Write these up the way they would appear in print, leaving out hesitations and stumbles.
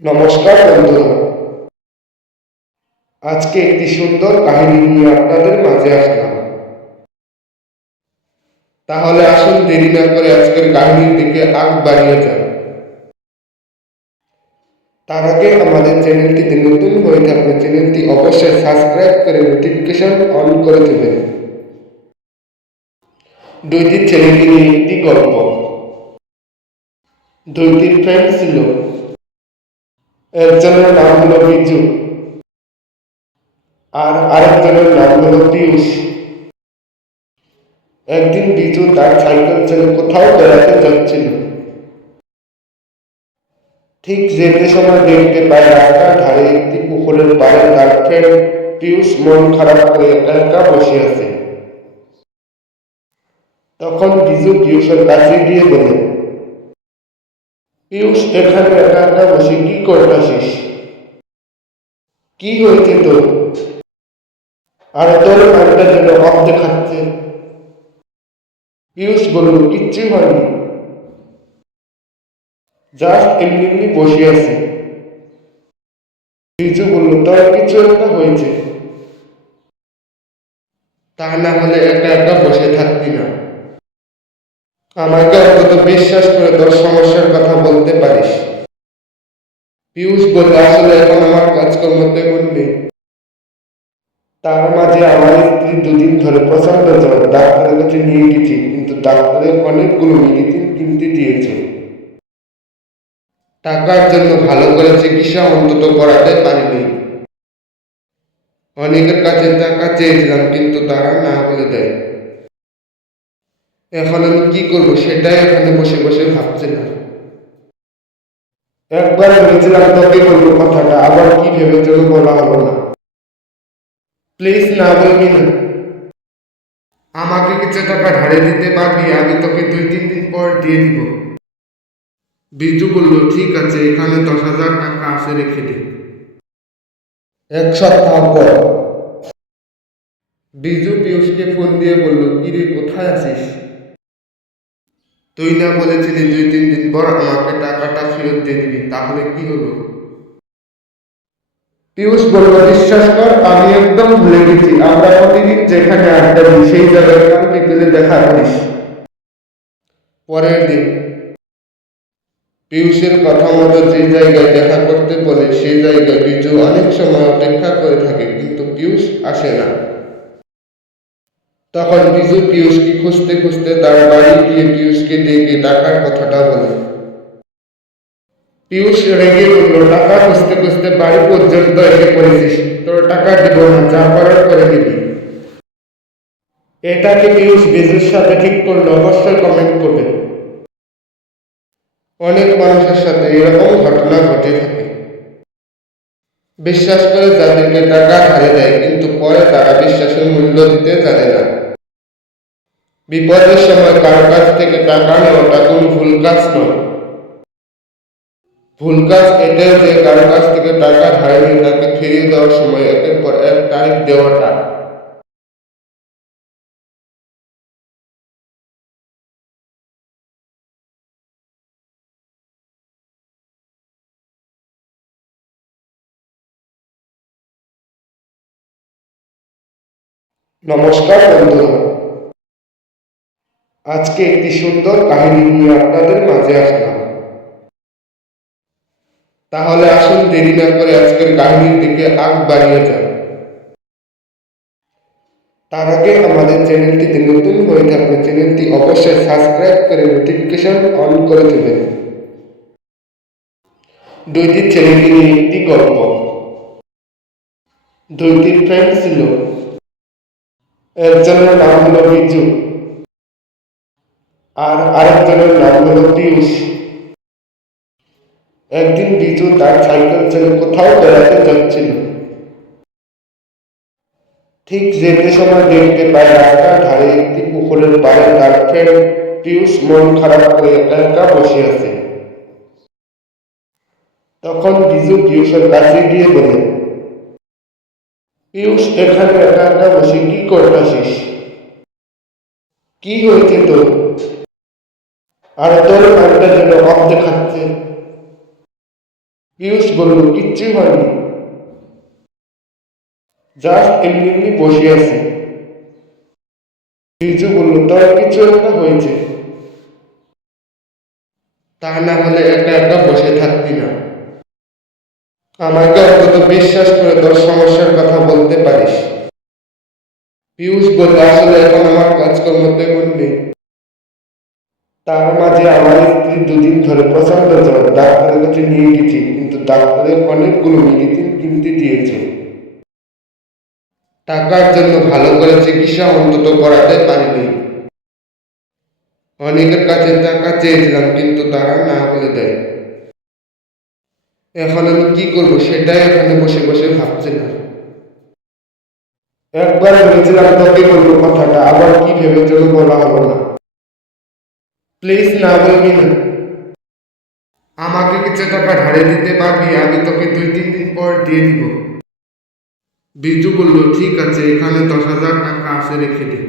নমস্কার বন্ধুরা, আজকে একটি সুন্দর কাহিনী নিয়ে আপনাদের মাঝে আসলাম। তাহলে আসুন দেরি না করে আজকের কাহিনীর দিকে আগ বাড়িয়ে যান। তার আগে আমাদের চ্যানেলটিতে নতুন হয়ে থাকলে চ্যানেলটি অবশ্যই সাবস্ক্রাইব করে নোটিফিকেশন অন করে দেবেন। দুইটি ছেলেকে নিয়ে একটি গল্প। দুইটি ফ্রেন্ড ছিল। একজনের নাম হলো বিজু আর আরেকজনের নাম হলো পিয়ুষ। একদিন বিজু তার সাইকেল ছেড়ে কোথাও বেড়াতে যাচ্ছিল। ঠিক যেতে সময় দেখতে পায় রাস্তার ধারে একটি পুকুরের পাড়ে তার ফ্রেন্ড পিয়ুষ মন খারাপ করে একা একা বসে আছে। তখন বিজু পিয়ুষের কাছে গিয়ে বলে, পিয়ুষ, এখানে একা একা বসে কি করতেছিস? কি হয়েছে তোর? আর তোর মানটা যেন অফ দেখাচ্ছে। পিয়ুষ বলল, কিচ্ছু হয়নি, জাস্ট এমনি এমনি বসে আছি। বিজু বলল, তোর কিছু একটা হয়েছে, তা না হলে একা একা বসে থাকবি না। আমাকে অন্তত বিশ্বাস করে তোর সমস্যার কথা বলতে পারিস। পিয়ুষ বলল, আসলে এখন আমার কাজকর্ম তেমন নেই। তার মাঝে আমার স্ত্রী দুদিন ধরে প্রচন্ড জ্বর, ডাক্তারের কাছে নিয়ে গেছি, কিন্তু ডাক্তারের অনেকগুলো মেডিসিন কিনতে দিয়েছে। টাকার জন্য ভালো করে চিকিৎসা অন্তত করাতে পারিনি। অনেকের কাছে টাকা চেয়েছিলাম, কিন্তু তারা না বলে দেয়। এখন আমি কি করবো সেটাই এখানে বসে বসে ভাবছিলাম। একবার ভেবেছিলাম তোকে বলবো কথাটা, আবার কি ভেবে চলো বলা হলো না। প্লিজ না বলবি না। আমাকে কিছু টাকা ধারে দিতে পারবি? আমি তোকে 2-3 দিন পর দিয়ে দিব। বিজু বলল, ঠিক আছে, এখানে 10,000 টাকা আছে, রেখে দে। 1 সপ্তাহ পর বিজু পিয়ুষকে ফোন দিয়ে বলল, কিরে, কোথায় আছিস? তুই না বলেছিলি 2-3 দিন পর আমাকে টাকাটা ফেরত দিয়ে দিবি, তাহলে কি হলো? পিয়ুষ বলল, বিশ্বাস কর, আমি একদম ভুলে গেছি। আমরা প্রতিদিন যেখানে আড্ডা দিই সেই জায়গায় কাল বিকেলে দেখা করিস। পরের দিন পিয়ুষের কথা মতো যে জায়গায় দেখা করতে বলে সেই জায়গায় বিজু অনেক সময় অপেক্ষা করে থাকে, কিন্তু পিয়ুষ আসে না। তখন বিজু পিয়ুষকে খুঁজতে খুঁজতে তার বাড়ি গিয়ে পিয়ুষকে ডেকে টাকার কথাটা বলে। পিয়ুষ রেগে বলল, টাকা খুঁজতে খুঁজতে বাড়ি পর্যন্ত এসে পড়েছিস, তোর টাকা দিব না, যা করার করে দিবি। এটাকে পিয়ুষ বিজুর সাথে ঠিক করলো? অবশ্যই কমেন্ট করবেন। অনেক মানুষের সাথে এরকম ঘটনা ঘটে থাকে। বিশ্বাস করে যাদেরকে টাকা ধারে দেয়, কিন্তু পরে তারা বিশ্বাসের মূল্য দিতে জানে না। বিপদের সময় কারো কাছ থেকে টাকা নেওয়াটা কোনো ভুল কাজ নয়। ভুল কাজ এটাই যে কারো কাছ থেকে টাকা ধারে নিয়ে তাকে ফিরিয়ে দেওয়ার সময় একের পর এক তারিখ দেওয়াটা। নমস্কার বন্ধুরা, আজকে একটি সুন্দর কাহিনী নিয়ে আপনাদের মাঝে আসলাম। তাহলে আসুন দেরি না করে আজকের কাহিনীর দিকে আগ বাড়িয়ে যান। তার আগে আমাদের চ্যানেলটিতে নতুন হয়ে থাকলে চ্যানেলটি অবশ্যই সাবস্ক্রাইব করে নোটিফিকেশন অন করে দেবেন। দুইটি ছেলেকে নিয়ে একটি গল্প। দুইটি ফ্রেন্ড ছিল। একজনের নাম হলো বিজু আর আরেকজনের নাম হলো পিয়ুষ। একদিন বিজু তার সাইকেল ছেড়ে কোথাও বেড়াতে যাচ্ছিল। ঠিক যেতে সময় দেখতে পায় রাস্তার ধারে একটি পুকুরের পাড়ে তার ফ্রেন্ড পিয়ুষ মন খারাপ করে একা একা বসে আছে। তখন বিজু পিয়ুষের কাছে গিয়ে বলে, পিয়ুষ, এখানে একা একা বসে কি করতেছিস? কি হয়েছে তোর? আর তোর মানটা যেন অফ দেখাচ্ছে। পিয়ুষ বলল কিচ্ছু হয়নি, জাস্ট এমনি এমনি বসে আছি। বিজু বলল তোর কিছু একটা হয়েছে, তা না হলে একা একা বসে থাকতি না। আমাকে অন্তত বিশ্বাস করে তোর সমস্যার কথা বলতে পারিস। পিয়ুষ বলল আসলে এখন আমার কাজকর্ম তেমন নেই, তার মাঝে আমার স্ত্রী দুদিন ধরে প্রচন্ড জ্বর, ডাক্তারের কাছে নিয়ে গেছি, কিন্তু ডাক্তারের অনেকগুলো মেডিসিন কিনতে দিয়েছে। টাকার জন্য ভালো করে চিকিৎসা অন্তত করাতে পারিনি। অনেকের কাছে টাকা চেয়েছিলাম কিন্তু তারা না বলে দেয়। এখন আমি কি করব সেটাই এখানে বসে বসে ভাবছিলাম। একবার ভেবেছিলাম তোকে বলবো কথাটা, আবার কি ভেবে চলো বলা হলো না। প্লিজ না বলবি না। আমাকে কিছু টাকা ধারে দিতে পারবি, আমি তোকে 2-3 দিন পর দিয়ে দিব। বিজু বলল ঠিক আছে, এখানে 10,000 টাকা আছে, রেখে দে।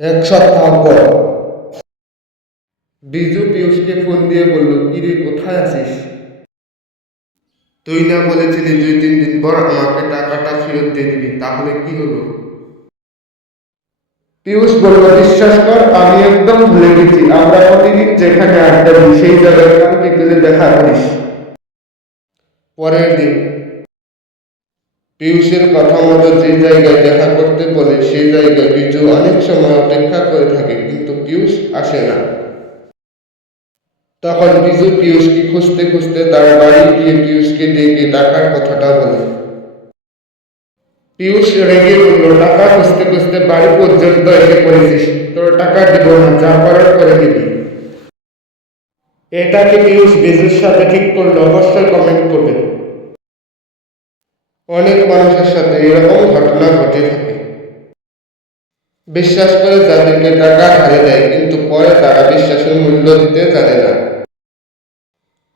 1 সপ্তাহ পর বিজু পিয়ুষকে ফোন দিয়ে বলল কিরে কোথায় আছিস? তুই না বলেছিলি 2-3 দিন পর আমাকে টাকাটা ফেরত দিয়ে দিবি, তাহলে কি হলো? পিয়ুষ বলল বিশ্বাস কর আমি একদম ভুলে গেছি, আমরা প্রতিদিন যেখানে আড্ডা দিই সেই জায়গায় কাল বিকেলে দেখা করিস। পরের দিন পিয়ুষের কথা মতো যে জায়গায় দেখা করতে বলে সেই জায়গায় বিজু অনেক সময় অপেক্ষা করে থাকে, কিন্তু পিয়ুষ আসে না। তখন বিজু পিয়ুষকে খুঁজতে খুঁজতে তার বাড়ি গিয়ে পিয়ুষকে ডেকে টাকার কথাটা বলে। পিয়ুষ রেগে বলল টাকা খুঁজতে খুঁজতে বাড়ি পর্যন্ত এসে পড়েছিস, তোর টাকা দিব না, যা করার করে দিবি। এটাকে পিয়ুষ বিজুর সাথে ঠিক করলো? অবশ্যই কমেন্ট করবেন। অনেক মানুষের সাথে এরকম ঘটনা ঘটে থাকে। বিশ্বাস করে যাদেরকে টাকা ধারে দেয়, কিন্তু পরে তারা বিশ্বাসের মূল্য দিতে জানে না।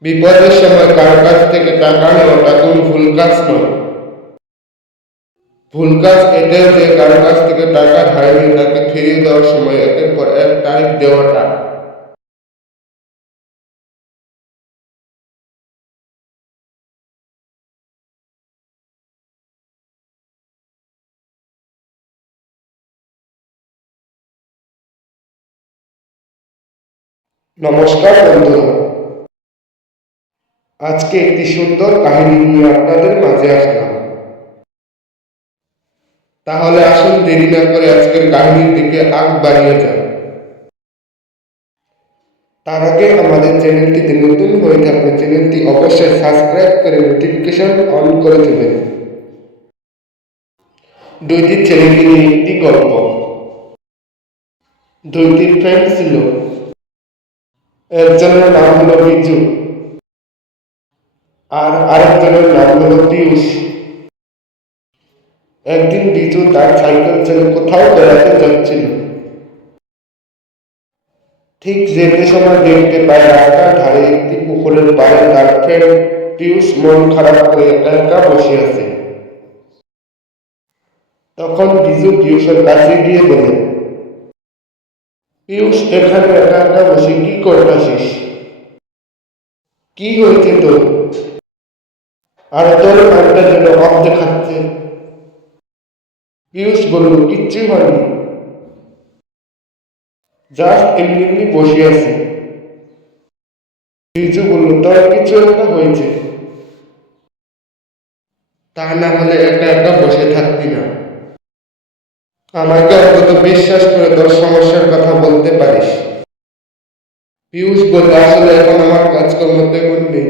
বিপদের সময় কারো কাছ থেকে টাকা নেওয়াটা কোন ভুল কাজ নয়। ভুল কাজ এটাই যে কারো কাছ থেকে টাকা ধারে নিয়ে তাকে ফিরিয়ে দেওয়ার সময় একের পর এক তারিখ দেওয়াটা। নমস্কার বন্ধুরা, আজকে একটি সুন্দর কাহিনী নিয়ে আপনাদের মাঝে আসলাম। তাহলে আসুন দেরি না করে আজকের কাহিনীর দিকে আগ বাড়িয়ে যান। তার আগে আমাদের চ্যানেলটিতে নতুন হয়ে থাকলে চ্যানেলটি অবশ্যই সাবস্ক্রাইব করে নোটিফিকেশন অন করে দেবেন। দুইটি ছেলেকে নিয়ে একটি গল্প। দুইটি ফ্রেন্ড ছিল, একজনের নাম হলো বিজু আর আরেকজনের নাম হলো পিয়ুষ। একদিন বিজু তার সাইকেল ছেড়ে কোথাও বেড়াতে যাচ্ছিল। ঠিক যেতে সময় দেখতে পায় রাস্তার ধারে একটি পুকুরের পাড়ে তার ফ্রেন্ড পিয়ুষ মন খারাপ করে একা একা বসে আছে। তখন বিজু পিয়ুষের কাছে গিয়ে বলে, পিয়ুষ এখানে একা একা বসে কি করতেছিস? কি হয়েছে তোর? আর তোর মানটা যেন অফ দেখাচ্ছে। পিয়ুষ বলল কিচ্ছু হয়নি, জাস্ট এমনি এমনি বসে আছি। বিজু বলল তোর কিছু একটা হয়েছে, তা না হলে একা একা বসে থাকতি না। আমাকে অন্তত বিশ্বাস করে তোর সমস্যার কথা বলতে পারিস। পিয়ুষ বলল আসলে এখন আমার কাজকর্ম তেমন নেই,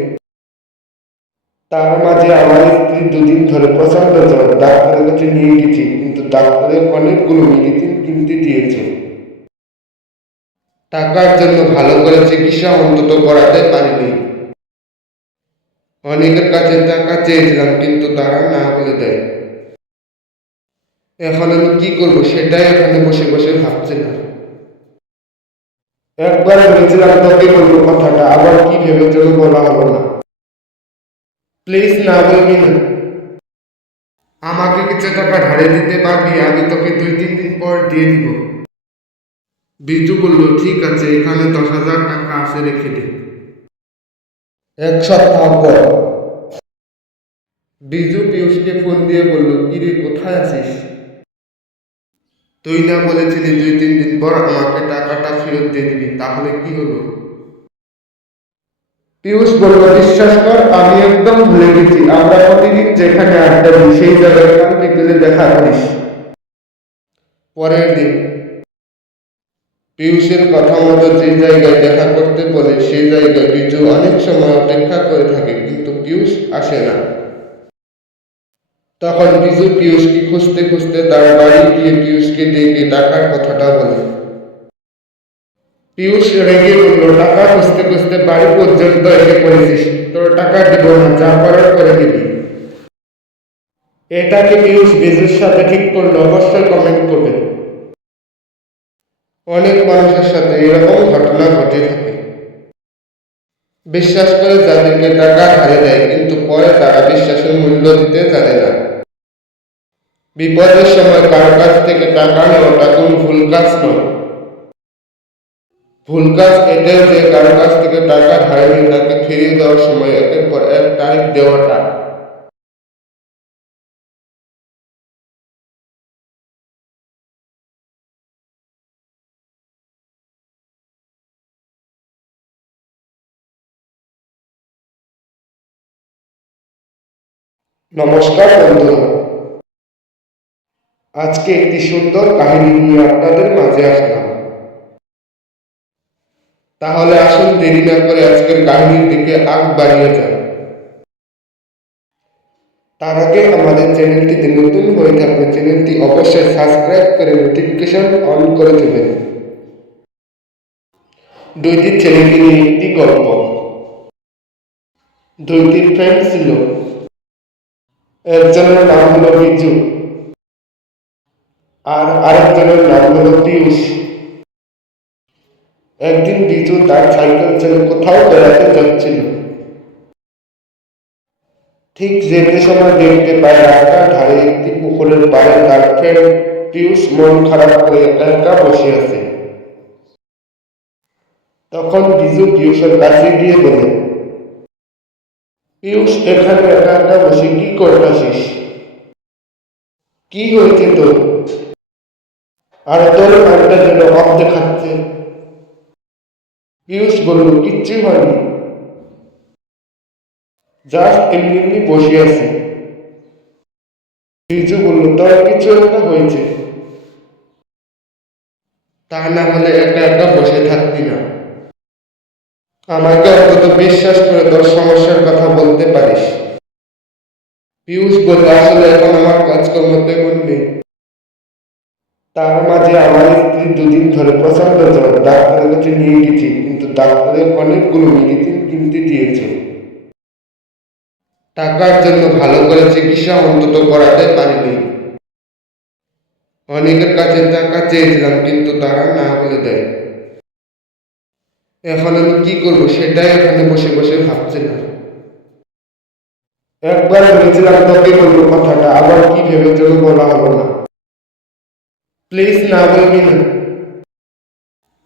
তার মাঝে আমার স্ত্রী দুদিন ধরে প্রচন্ড জ্বর, ডাক্তারের কাছে নিয়ে গেছি, কিন্তু ডাক্তারের অনেকগুলো মেডিসিন কিনতে দিয়েছে। টাকার জন্য ভালো করে চিকিৎসা অন্তত করাতে পারিনি। অনেকের কাছে টাকা চেয়েছিলাম কিন্তু তারা না বলে দেয়। এখন আমি কি করব সেটাই এখানে বসে বসে ভাবছিলাম। একবার ভেবেছিলাম তোকে বলবো কথাটা, আবার কি ভেবে চলো বলা হলো না। প্লিজ না বলবি না। আমাকে কিছু টাকা ধারে দিতে পারবি, আমি তোকে 2-3 দিন পর দিয়ে দিব। বিজু বলল ঠিক আছে, এখানে 10,000 টাকা আছে, রেখে দে। এক সপ্তাহ পর বিজু পিয়ুষকে ফোন দিয়ে বলল, কিরে কোথায় আছিস? তুই না বলেছিলি 2-3 দিন পর আমাকে টাকাটা ফেরত দিয়ে দিবি, তাহলে কি হলো? পিয়ুষ বলল, বিশ্বাস কর আমি একদম ভুলে গেছি। আমরা প্রতিদিন যেখানে আড্ডা দিই সেই জায়গায় কাল বিকেলে দেখা করিস। পরের দিন পিয়ুষের কথা মতো যে জায়গায় দেখা করতে বলে সেই জায়গায় বিজু অনেক সময় অপেক্ষা করে থাকে, কিন্তু পিয়ুষ আসে না। তখন বিজু পিয়ুষকে খুঁজতে খুঁজতে তার বাড়ি গিয়ে পিয়ুষকে ডেকে টাকার কথাটা বলে। পিয়ুষ রেগে বলল, টাকা খুঁজতে খুঁজতে বাড়ি পর্যন্ত এসে পড়েছিস, তোর টাকা দিব না, যা করার করে দিবি। এটাকে পিয়ুষ বিজুর সাথে ঠিক করলো? অবশ্যই কমেন্ট করবেন। অনেক মানুষের সাথে এরকম ঘটনা ঘটে থাকে। বিশ্বাস করে যাদেরকে টাকা ধারে দেয়, কিন্তু পরে তারা বিশ্বাসের মূল্য দিতে জানে না। বিপদের সময় কারো কাছ থেকে টাকা নেওয়াটা কোনো ভুল কাজ নয়। ভুল কাজ এটাই যে কারো কাছ থেকে টাকা ধারে নিয়ে তাকে ফিরিয়ে দেওয়ার সময় একের পর এক তারিখ দেওয়াটা। নমস্কার বন্ধুরা, আজকে একটি সুন্দর কাহিনী নিয়ে আপনাদের মাঝে আসলাম। তাহলে আসুন দেরি না করে আজকের কাহিনীর দিকে আগ বাড়িয়ে যান। তার আগে আমাদের চ্যানেলটিতে নতুন হয়ে থাকলে চ্যানেলটি অবশ্যই সাবস্ক্রাইব করে নোটিফিকেশন অন করে দেবেন। দুইটি ছেলেকে নিয়ে একটি গল্প। দুইটি ফ্রেন্ড ছিল। একজনের নাম হলো বিজু আর আরেকজনের নাম হলো পিয়ুষ। একদিন বিজু তার সাইকেল ছেড়ে কোথাও বেড়াতে যাচ্ছিল। ঠিক যেতে সময় দেখতে পায় রাস্তার ধারে একটি পুকুরের পাড়ে তার ফ্রেন্ড পিয়ুষ মন খারাপ করে একা একা বসে আছে। তখন বিজু পিয়ুষের কাছে গিয়ে বলে, পিয়ুষ, এখানে একা একা বসে কি করতেছিস? কি হয়েছে তোর? আর তোর মানটা যেন অফ দেখাচ্ছে। পিয়ুষ বলল, কিচ্ছু হয়নি, জাস্ট এমনি এমনি বসে আছি। বিজু বলল, তোর কিছু একটা হয়েছে, তা না হলে একা একা বসে থাকতি না। আমাকে অন্তত বিশ্বাস করে তোর সমস্যার কথা বলতে পারিস। পিয়ুষ বলল, আসলে এখন আমার কাজকর্ম তেমন নেই। তার মাঝে আমার স্ত্রী 2 দিন ধরে প্রচন্ড জ্বর, ডাক্তারের কাছে নিয়ে গেছি, কিন্তু ডাক্তারের অনেকগুলো মেডিসিন কিনতে দিয়েছে। টাকার জন্য ভালো করে চিকিৎসা অন্তত করাতে পারিনি। অনেকের কাছে টাকা চেয়েছিলাম, কিন্তু তারা না বলে দেয়। এখন আমি কি করবো সেটাই এখানে বসে বসে ভাবছিলাম। একবার ভেবেছিলাম তোকে বলবো কথাটা, আবার কি ভেবে চলো বলা হলো না। প্লিজ না বলবি না।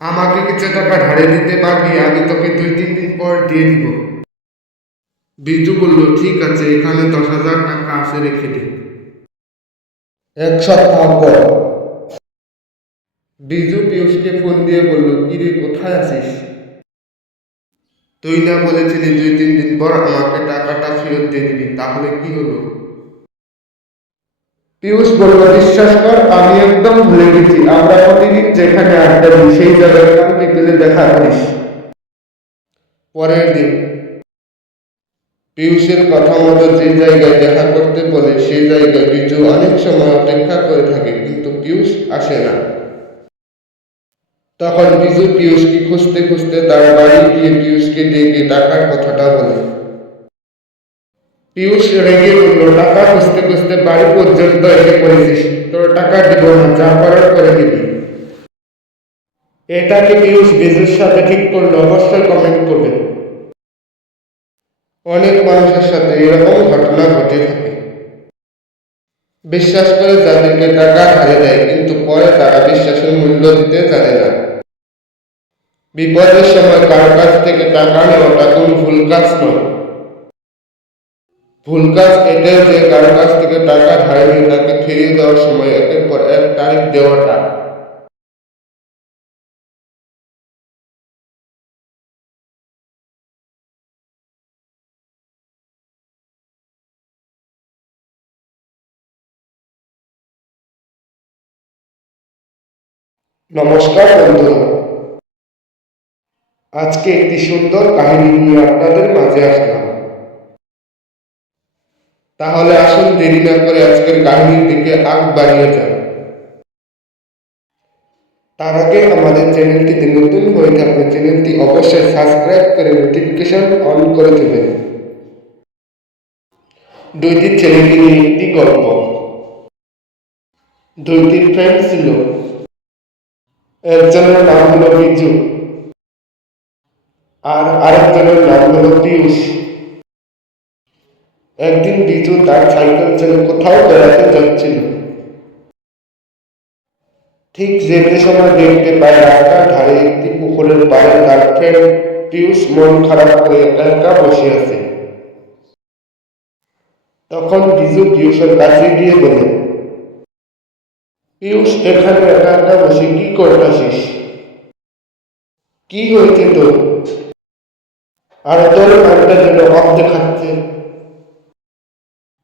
আমাকে কিছু টাকা ধারে দিতে পারবি? আমি তোকে 2-3 দিন পর দিয়ে দিব। বিজু বলল, ঠিক আছে, এখানে 10,000 টাকা আছে, রেখে দে। এক সপ্তাহ পর বিজু পিয়ুষকে ফোন দিয়ে বলল, কিরে কোথায় আছিস? তুই না বলেছিলি 2-3 দিন পর আমাকে টাকাটা ফেরত দিয়ে দিবি, তাহলে কি হলো? পিয়ুষ বলল, বিশ্বাস কর আমি একদম ভুলে গেছি। আমরা প্রতিদিন যেখানে আড্ডা দিই সেই জায়গায় কাল বিকেলে দেখা করিস। পরের দিন পিয়ুষের কথা মতো যে জায়গায় দেখা করতে বলে সেই জায়গায় বিজু অনেক সময় অপেক্ষা করে থাকে, কিন্তু পিয়ুষ আসে না। তখন বিজু পিয়ুষকে খুঁজতে খুঁজতে তার বাড়ি গিয়ে পিয়ুষকে ডেকে টাকার কথাটা বলে। পিয়ুষ রেগে বলল, টাকা খুঁজতে খুঁজতে বাড়ি পর্যন্ত এসে পড়েছিস, তোর টাকা দিব না, যা করার করে দিবি। এটাকে পিয়ুষ বিজুর সাথে ঠিক করলো? অবশ্যই কমেন্ট করবেন। অনেক মানুষের সাথে এরকম ঘটনা ঘটে থাকে। বিশ্বাস করে যাদেরকে টাকা ধারে দেয়, কিন্তু পরে তারা বিশ্বাসের মূল্য দিতে জানে না। বিপদের সময় কারো কাছ থেকে টাকা নেওয়াটা কোনো ভুল কাজ নয়। ভুল কাজ এটাই যে কারো কাছ থেকে টাকা ধার নিয়ে তাকে ফিরিয়ে দেওয়ার সময় একের পর এক তারিখ দেওয়াটা। নমস্কার বন্ধুরা, আজকে একটি সুন্দর কাহিনী নিয়ে আপনাদের মাঝে আসলাম। তাহলে আসুন দেরি না করে আজকের কাহিনীর দিকে আগ বাড়িয়ে যান। তার আগে আমাদের চ্যানেলটিতে নতুন হয়ে থাকলে চ্যানেলটি অবশ্যই সাবস্ক্রাইব করে নোটিফিকেশন অন করে দেবেন। দুইটি ছেলেকে নিয়ে একটি গল্প। দুইটি ফ্রেন্ড ছিল। একজনের নাম হলো বিজু আর আরেকজনের নাম হলো পিয়ুষ। একদিন বিজু তার সাইকেল ছেড়ে কোথাও বেড়াতে যাচ্ছিল। ঠিক যেতে সময় দেখতে পায় রাস্তার ধারে একটি পুকুরের পাড়ে তার ফ্রেন্ড পিয়ুষ মন খারাপ করে একা একা বসে আছে। তখন বিজু পিয়ুষের কাছে গিয়ে বলে, পিয়ুষ, এখানে একা একা বসে কি করতেছিস? কি হয়েছে তোর? আর তোর মানটা যেন অফ দেখাচ্ছে।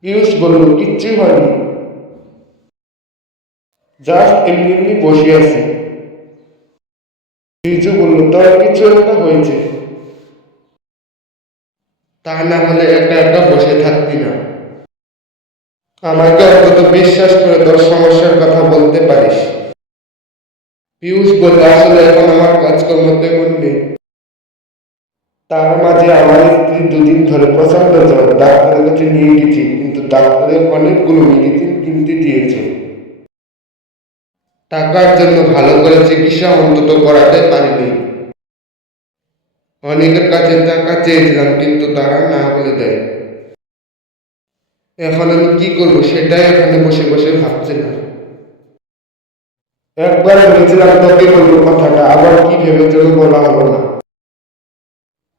পিয়ুষ বলল, কিচ্ছু হয়নি, জাস্ট এমনি এমনি বসে আছি। বিজু বলল, তোর কিছু একটা হয়েছে, তা না হলে একা একা বসে থাকতি না। আমাকে অন্তত বিশ্বাস করে তোর সমস্যার কথা বলতে পারিস। পিয়ুষ বলল, আসলে এখন আমার কাজকর্ম তেমন নেই। তার মাঝে আমার স্ত্রী দুদিন ধরে প্রচন্ড জ্বর, ডাক্তারের কাছে নিয়ে গেছি, কিন্তু ডাক্তারের অনেকগুলো মেডিসিন কিনতে দিয়েছে। টাকার জন্য ভালো করে চিকিৎসা অন্তত করাতে পারিনি। অনেকের কাছে টাকা চেয়েছিলাম, কিন্তু তারা না বলে দেয়। এখন আমি কি করবো সেটাই এখানে বসে বসে ভাবছিলাম। একবার ভেবেছিলাম তোকে বলবো কথাটা, আবার কি ভেবেছিল বলা হলো না।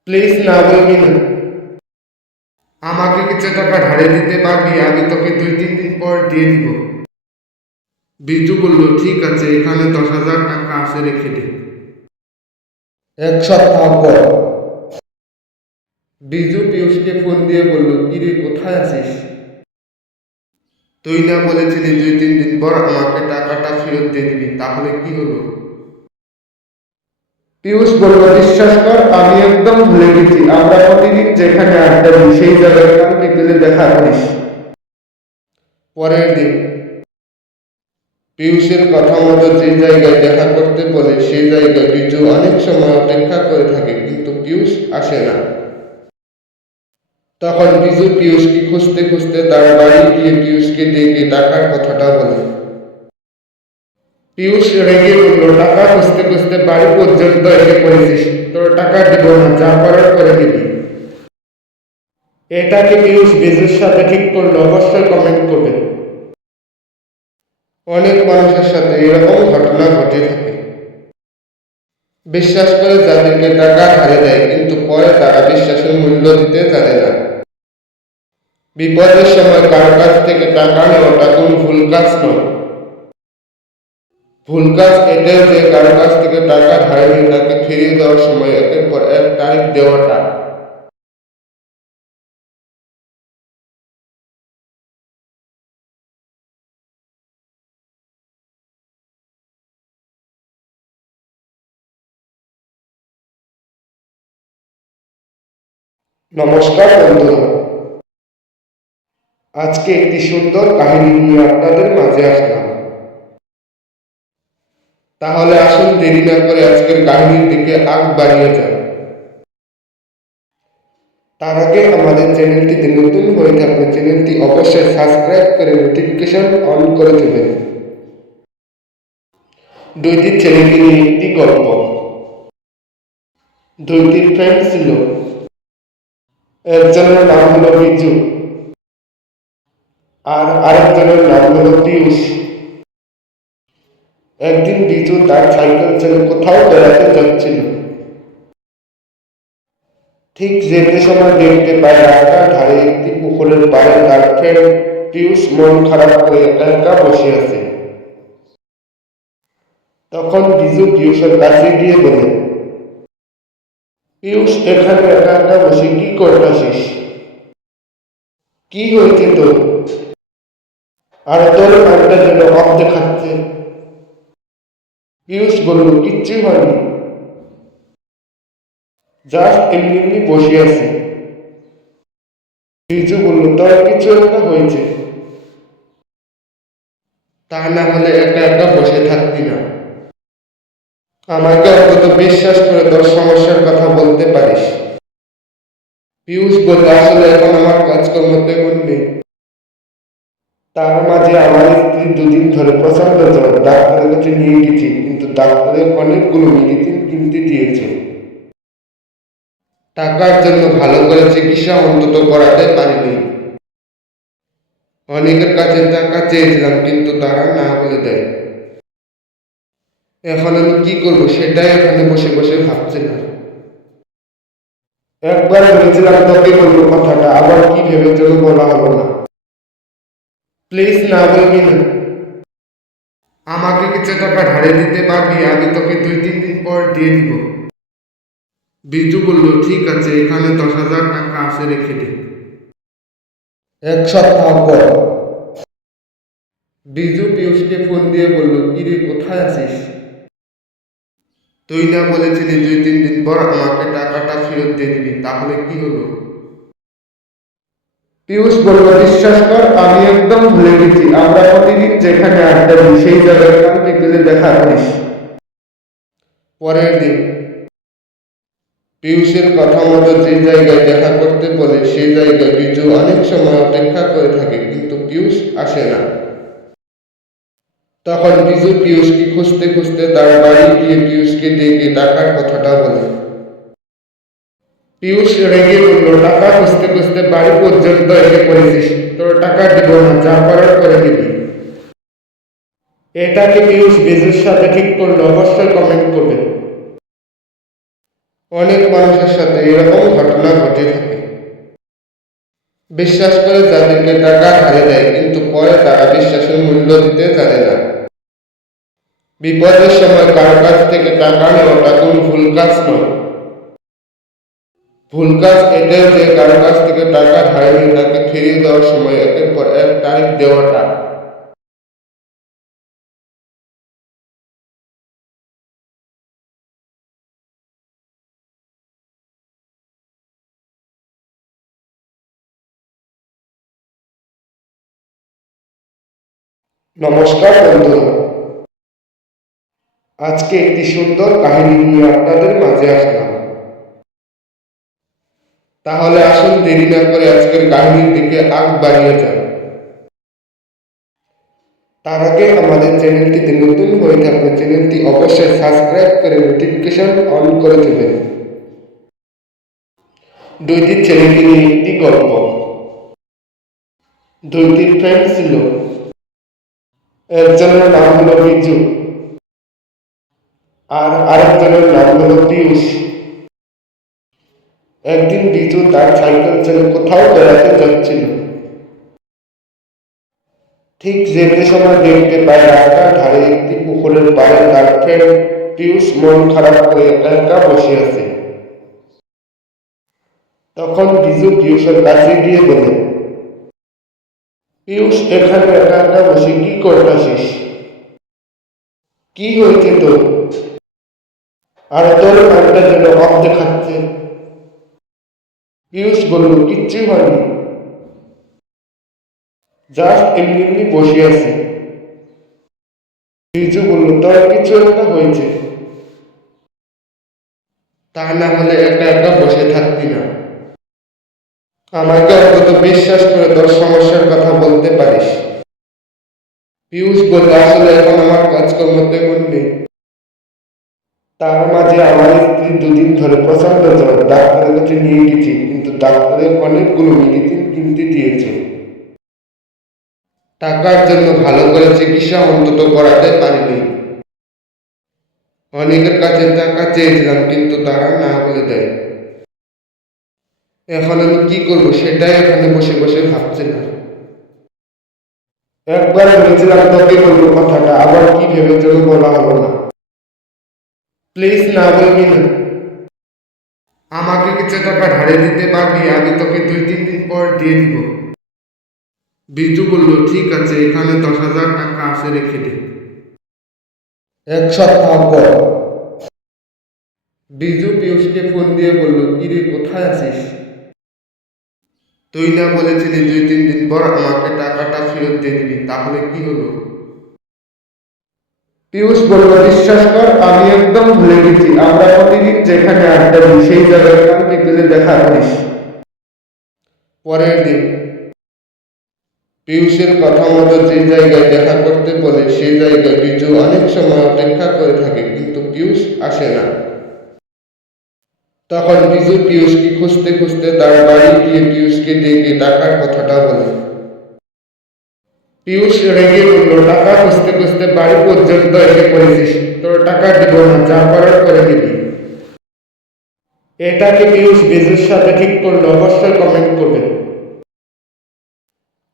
প্লিজ না বলবি না। আমাকে কিছু টাকা ধারে দিতে পারবি? আমি তোকে 2-3 দিন পর দিয়ে দিব। বিজু বলল, ঠিক আছে, এখানে 10,000 টাকা আছে, রেখে দে। 1 সপ্তাহ পর বিজু পিয়ুষকে ফোন দিয়ে বলল, কিরে, কোথায় আছিস? তুই না বলেছিলি 2-3 দিন পর আমাকে টাকাটা ফেরত দিয়ে দিবি, তাহলে কি হলো? পিয়ুষ বলল, বিশ্বাস কর, আমি একদম ভুলে গেছি। আমরা প্রতিদিন যেখানে আড্ডা দিই সেই জায়গায় কাল বিকেলে দেখা করিস। পরের দিন পিয়ুষের কথা মতো যে জায়গায় দেখা করতে বলে সেই জায়গায় বিজু অনেক সময় অপেক্ষা করে থাকে, কিন্তু পিয়ুষ আসে না। তখন বিজু পিয়ুষকে খুঁজতে খুঁজতে তার বাড়ি গিয়ে পিয়ুষকে ডেকে টাকার কথাটা বলে। পিয়ুষ রেগে বলল, টাকা খুঁজতে খুঁজতে বাড়ি পর্যন্ত এসে পড়েছিস, তোর টাকা দিব না, যা করার করে দিবি। এটাকে পিয়ুষ বিজুর সাথে ঠিক করলো? অবশ্যই কমেন্ট করবেন। অনেক মানুষের সাথে এরকম ঘটনা ঘটে থাকে। বিশ্বাস করে যাদেরকে টাকা ধারে দেয়, কিন্তু পরে তারা বিশ্বাসের মূল্য দিতে জানে না। বিপদের সময় কারো কাছ থেকে টাকা নেওয়াটা কোনো ভুল কাজ নয়। ভুল কাজ এটাই যে কারো কাছ থেকে টাকা ধার নিয়ে তাকে ফিরিয়ে দেওয়ার সময় একের পর এক তারিখ দেওয়াটা। নমস্কার বন্ধুরা, আজকে একটি সুন্দর কাহিনী নিয়ে আপনাদের মাঝে আসলাম। তাহলে আসুন দেরি না করে আজকের কাহিনীর দিকে আগ বাড়িয়ে যান। তার আগে আমাদের চ্যানেলটিতে নতুন হয়ে থাকলে চ্যানেলটি অবশ্যই সাবস্ক্রাইব করে নোটিফিকেশন অন করে দেবেন। দুইটি ছেলেকে নিয়ে একটি গল্প। দুইটি ফ্রেন্ড ছিল। একজনের নাম হলো বিজু আর আরেকজনের নাম হলো পিয়ুষ। একদিন বিজু তার সাইকেল ছেড়ে কোথাও বেড়াতে যাচ্ছিল। ঠিক যেতে সময় দেখতে পায় রাস্তার ধারে একটি পুকুরের পাড়ে তার ফ্রেন্ড পিয়ুষ মন খারাপ করে একা একা বসে আছে। তখন বিজু পিয়ুষের কাছে গিয়ে বলে, পিয়ুষ, এখানে একা একা বসে কি করতেছিস? কি হয়েছে তোর? আর তোর মানটা যেন অফ দেখাচ্ছে। পিয়ুষ বলল, কিচ্ছু হয়নি, জাস্ট এমনি এমনি বসে আছি। বিজু বলল, তোর কিছু একটা হয়েছে, তা না হলে একা একা বসে থাকতি না। আমাকে অন্তত বিশ্বাস করে তোর সমস্যার কথা বলতে পারিস। পিয়ুষ বলল, আসলে এখন আমার কাজকর্ম তেমন নেই। তার মাঝে আমার স্ত্রী দুদিন ধরে প্রচন্ড জ্বর, ডাক্তারের কাছে নিয়ে গেছি, কিন্তু ডাক্তারের অনেকগুলো মেডিসিন কিনতে দিয়েছে। টাকার জন্য ভালো করে চিকিৎসা অন্তত করাতে পারিনি। অনেকের কাছে টাকা চেয়েছিলাম, কিন্তু তারা না বলে দেয়। এখন আমি কি করবো সেটাই এখানে বসে বসে ভাবছিলাম। একবার ভেবেছিলাম তোকে বলবো কথাটা, আবার কি ভেবে চলো বলা হলো না। প্লিজ না বলবি না। আমাকে কিছু টাকা ধারে দিতে পারবি? আমি তোকে 2-3 দিন পর দিয়ে দিব। বিজু বলল, ঠিক আছে, এখানে 10,000 টাকা আছে, রেখে দে। 1 সপ্তাহ পর বিজু পিয়ুষকে ফোন দিয়ে বলল, কিরে, কোথায় আছিস? তুই না বলেছিলি 2-3 দিন পর আমাকে টাকাটা ফেরত দিয়ে দিবি, তাহলে কি হলো? পিয়ুষ বলল, বিশ্বাস কর, আমি একদম ভুলে গেছি। আমরা প্রতিদিন যেখানে আড্ডা দিই সেই জায়গায় কাল বিকেলে দেখা করিস। পরের দিন পিয়ুষের কথা মতো যে জায়গায় দেখা করতে বলে সেই জায়গায় বিজু অনেক সময় অপেক্ষা করে থাকে, কিন্তু পিয়ুষ আসে না। তখন বিজু পিয়ুষকে খুঁজতে খুঁজতে তার বাড়ি গিয়ে পিয়ুষকে ডেকে টাকার কথাটা বলে। পিয়ুষ রেগে বলল, টাকা খুঁজতে খুঁজতে বাড়ি পর্যন্ত এসে পড়েছিস, তোর টাকা দিব না, যা করার করে দিবি। এটাকে পিয়ুষ বিজুর সাথে ঠিক করলো? অবশ্যই কমেন্ট করবে। অনেক মানুষের সাথে এরকম ঘটনা ঘটে থাকে। বিশ্বাস করে যাদেরকে টাকা ধারে দেয়, কিন্তু পরে তারা বিশ্বাসের মূল্য দিতে জানে না। বিপদের সময় কারো কাছ থেকে টাকা নেওয়াটা কোনো ভুল কাজ নয়। ভুল কাজ এটাই যে কারো কাছ থেকে টাকা ধারে নিয়ে তাকে ফিরিয়ে দেওয়ার সময় একের পর এক তারিখ দেওয়াটা। নমস্কার বন্ধুরা, আজকে একটি সুন্দর কাহিনী নিয়ে আপনাদের মাঝে আসলাম। তাহলে আসুন দেরি না করে আজকের কাহিনীর দিকে আগ বাড়িয়ে যান। তার আগে আমাদের চ্যানেলটিতে নতুন হয়ে থাকলে চ্যানেলটি অবশ্যই সাবস্ক্রাইব করে নোটিফিকেশন অন করে দেবেন। দুইটি ছেলেকে নিয়ে একটি গল্প। দুইটি ফ্রেন্ড ছিল। একজনের নাম হলো বিজু আর আরেকজনের নাম হলো পিয়ুষ। একদিন বিজু তার সাইকেল ছেড়ে কোথাও বেড়াতে যাচ্ছিল। ঠিক যেতে সময় দেখতে পায় রাস্তার ধারে একটি পুকুরের পাড়ে তার ফ্রেন্ড পিয়ুষ মন খারাপ করে একা একা বসে আছে। তখন বিজু পিয়ুষের কাছে গিয়ে বলে, পিয়ুষ, এখানে একা একা বসে কি করতেছিস? কি হয়েছে তোর? আর তোর মানটা যেন অফ দেখাচ্ছে। পিয়ুষ বলল, কিচ্ছু হয়নি, জাস্ট এমনি এমনি বসে আছি। বিজু বলল, তোর কিছু একটা হয়েছে, তা না হলে একা একা বসে থাকতি না। আমাকে অন্তত বিশ্বাস করে তোর সমস্যার কথা বলতে পারিস। পিয়ুষ বলল, আসলে এখন আমার কাজকর্ম তেমন নেই। তার মাঝে আমার স্ত্রী দুদিন ধরে প্রচন্ড জ্বর, ডাক্তারের কাছে নিয়ে গেছি, কিন্তু ডাক্তারের অনেকগুলো মেডিসিন কিনতে দিয়েছে। টাকার জন্য ভালো করে চিকিৎসা অন্তত করাতে পারিনি। অনেকের কাছে টাকা চেয়েছিলাম, কিন্তু তারা না বলে দেয়। এখন আমি কি করব সেটাই এখানে বসে বসে ভাবছিলাম। একবার ভেবেছিলাম তোকে বলবো কথাটা, আবার কি ভেবে চলো বলা হলো না। প্লিজ না বলবি না। আমাকে কিছু টাকা ধারে দিতে পারবি, আমি তোকে 2-3 দিন পর দিয়ে দিব। বিজু বলল, ঠিক আছে, এখানে 10,000 টাকা আছে, রেখে দে। 1 সপ্তাহ পর বিজু পিয়ুষকে ফোন দিয়ে বলল, কিরে কোথায় আছিস? তুই না বলেছিলি 2-3 দিন পর আমাকে টাকাটা ফেরত দিয়ে দিবি, তাহলে কি হলো? পিয়ুষ বলল, বিশ্বাস কর আমি একদম ভুলে গেছি, আমরা প্রতিদিন যেখানে আড্ডা দিই সেই জায়গায় কাল বিকেলে দেখা করিস। পরের দিন পিয়ুষের কথা মতো যে জায়গায় দেখা করতে বলে সেই জায়গায় বিজু অনেক সময় অপেক্ষা করে থাকে, কিন্তু পিয়ুষ আসে না। তখন বিজু পিয়ুষকে খুঁজতে খুঁজতে তার বাড়ি গিয়ে পিয়ুষকে ডেকে টাকার কথাটা বলে। পিয়ুষ রেগে বলল, টাকা খুঁজতে খুঁজতে বাড়ি পর্যন্ত এসে পড়েছিস, তোর টাকা দিব না, যা করার করে দিবি। এটাকে পিয়ুষ বিজুর সাথে ঠিক করলো? অবশ্যই কমেন্ট করবেন।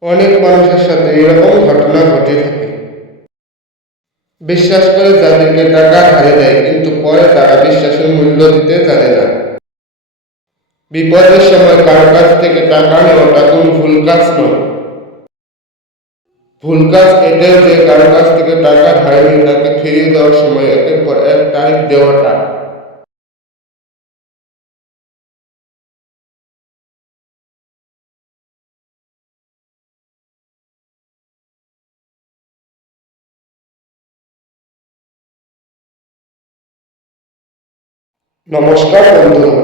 অনেক মানুষের সাথে এরকম ঘটনা ঘটে থাকে। বিশ্বাস করে যাদেরকে টাকা ধারে দেয়, কিন্তু পরে তারা বিশ্বাসের মূল্য দিতে জানে না। বিপদের সময় কারো কাছ থেকে টাকা নেওয়াটা কোনো ভুল কাজ নয়। ভুল কাজ এটাই যে কারো কাছ থেকে টাকা ধারে নিয়ে তাকে ফিরিয়ে দেওয়ার সময় একের পর এক তারিখ দেওয়াটা। নমস্কার বন্ধুরা,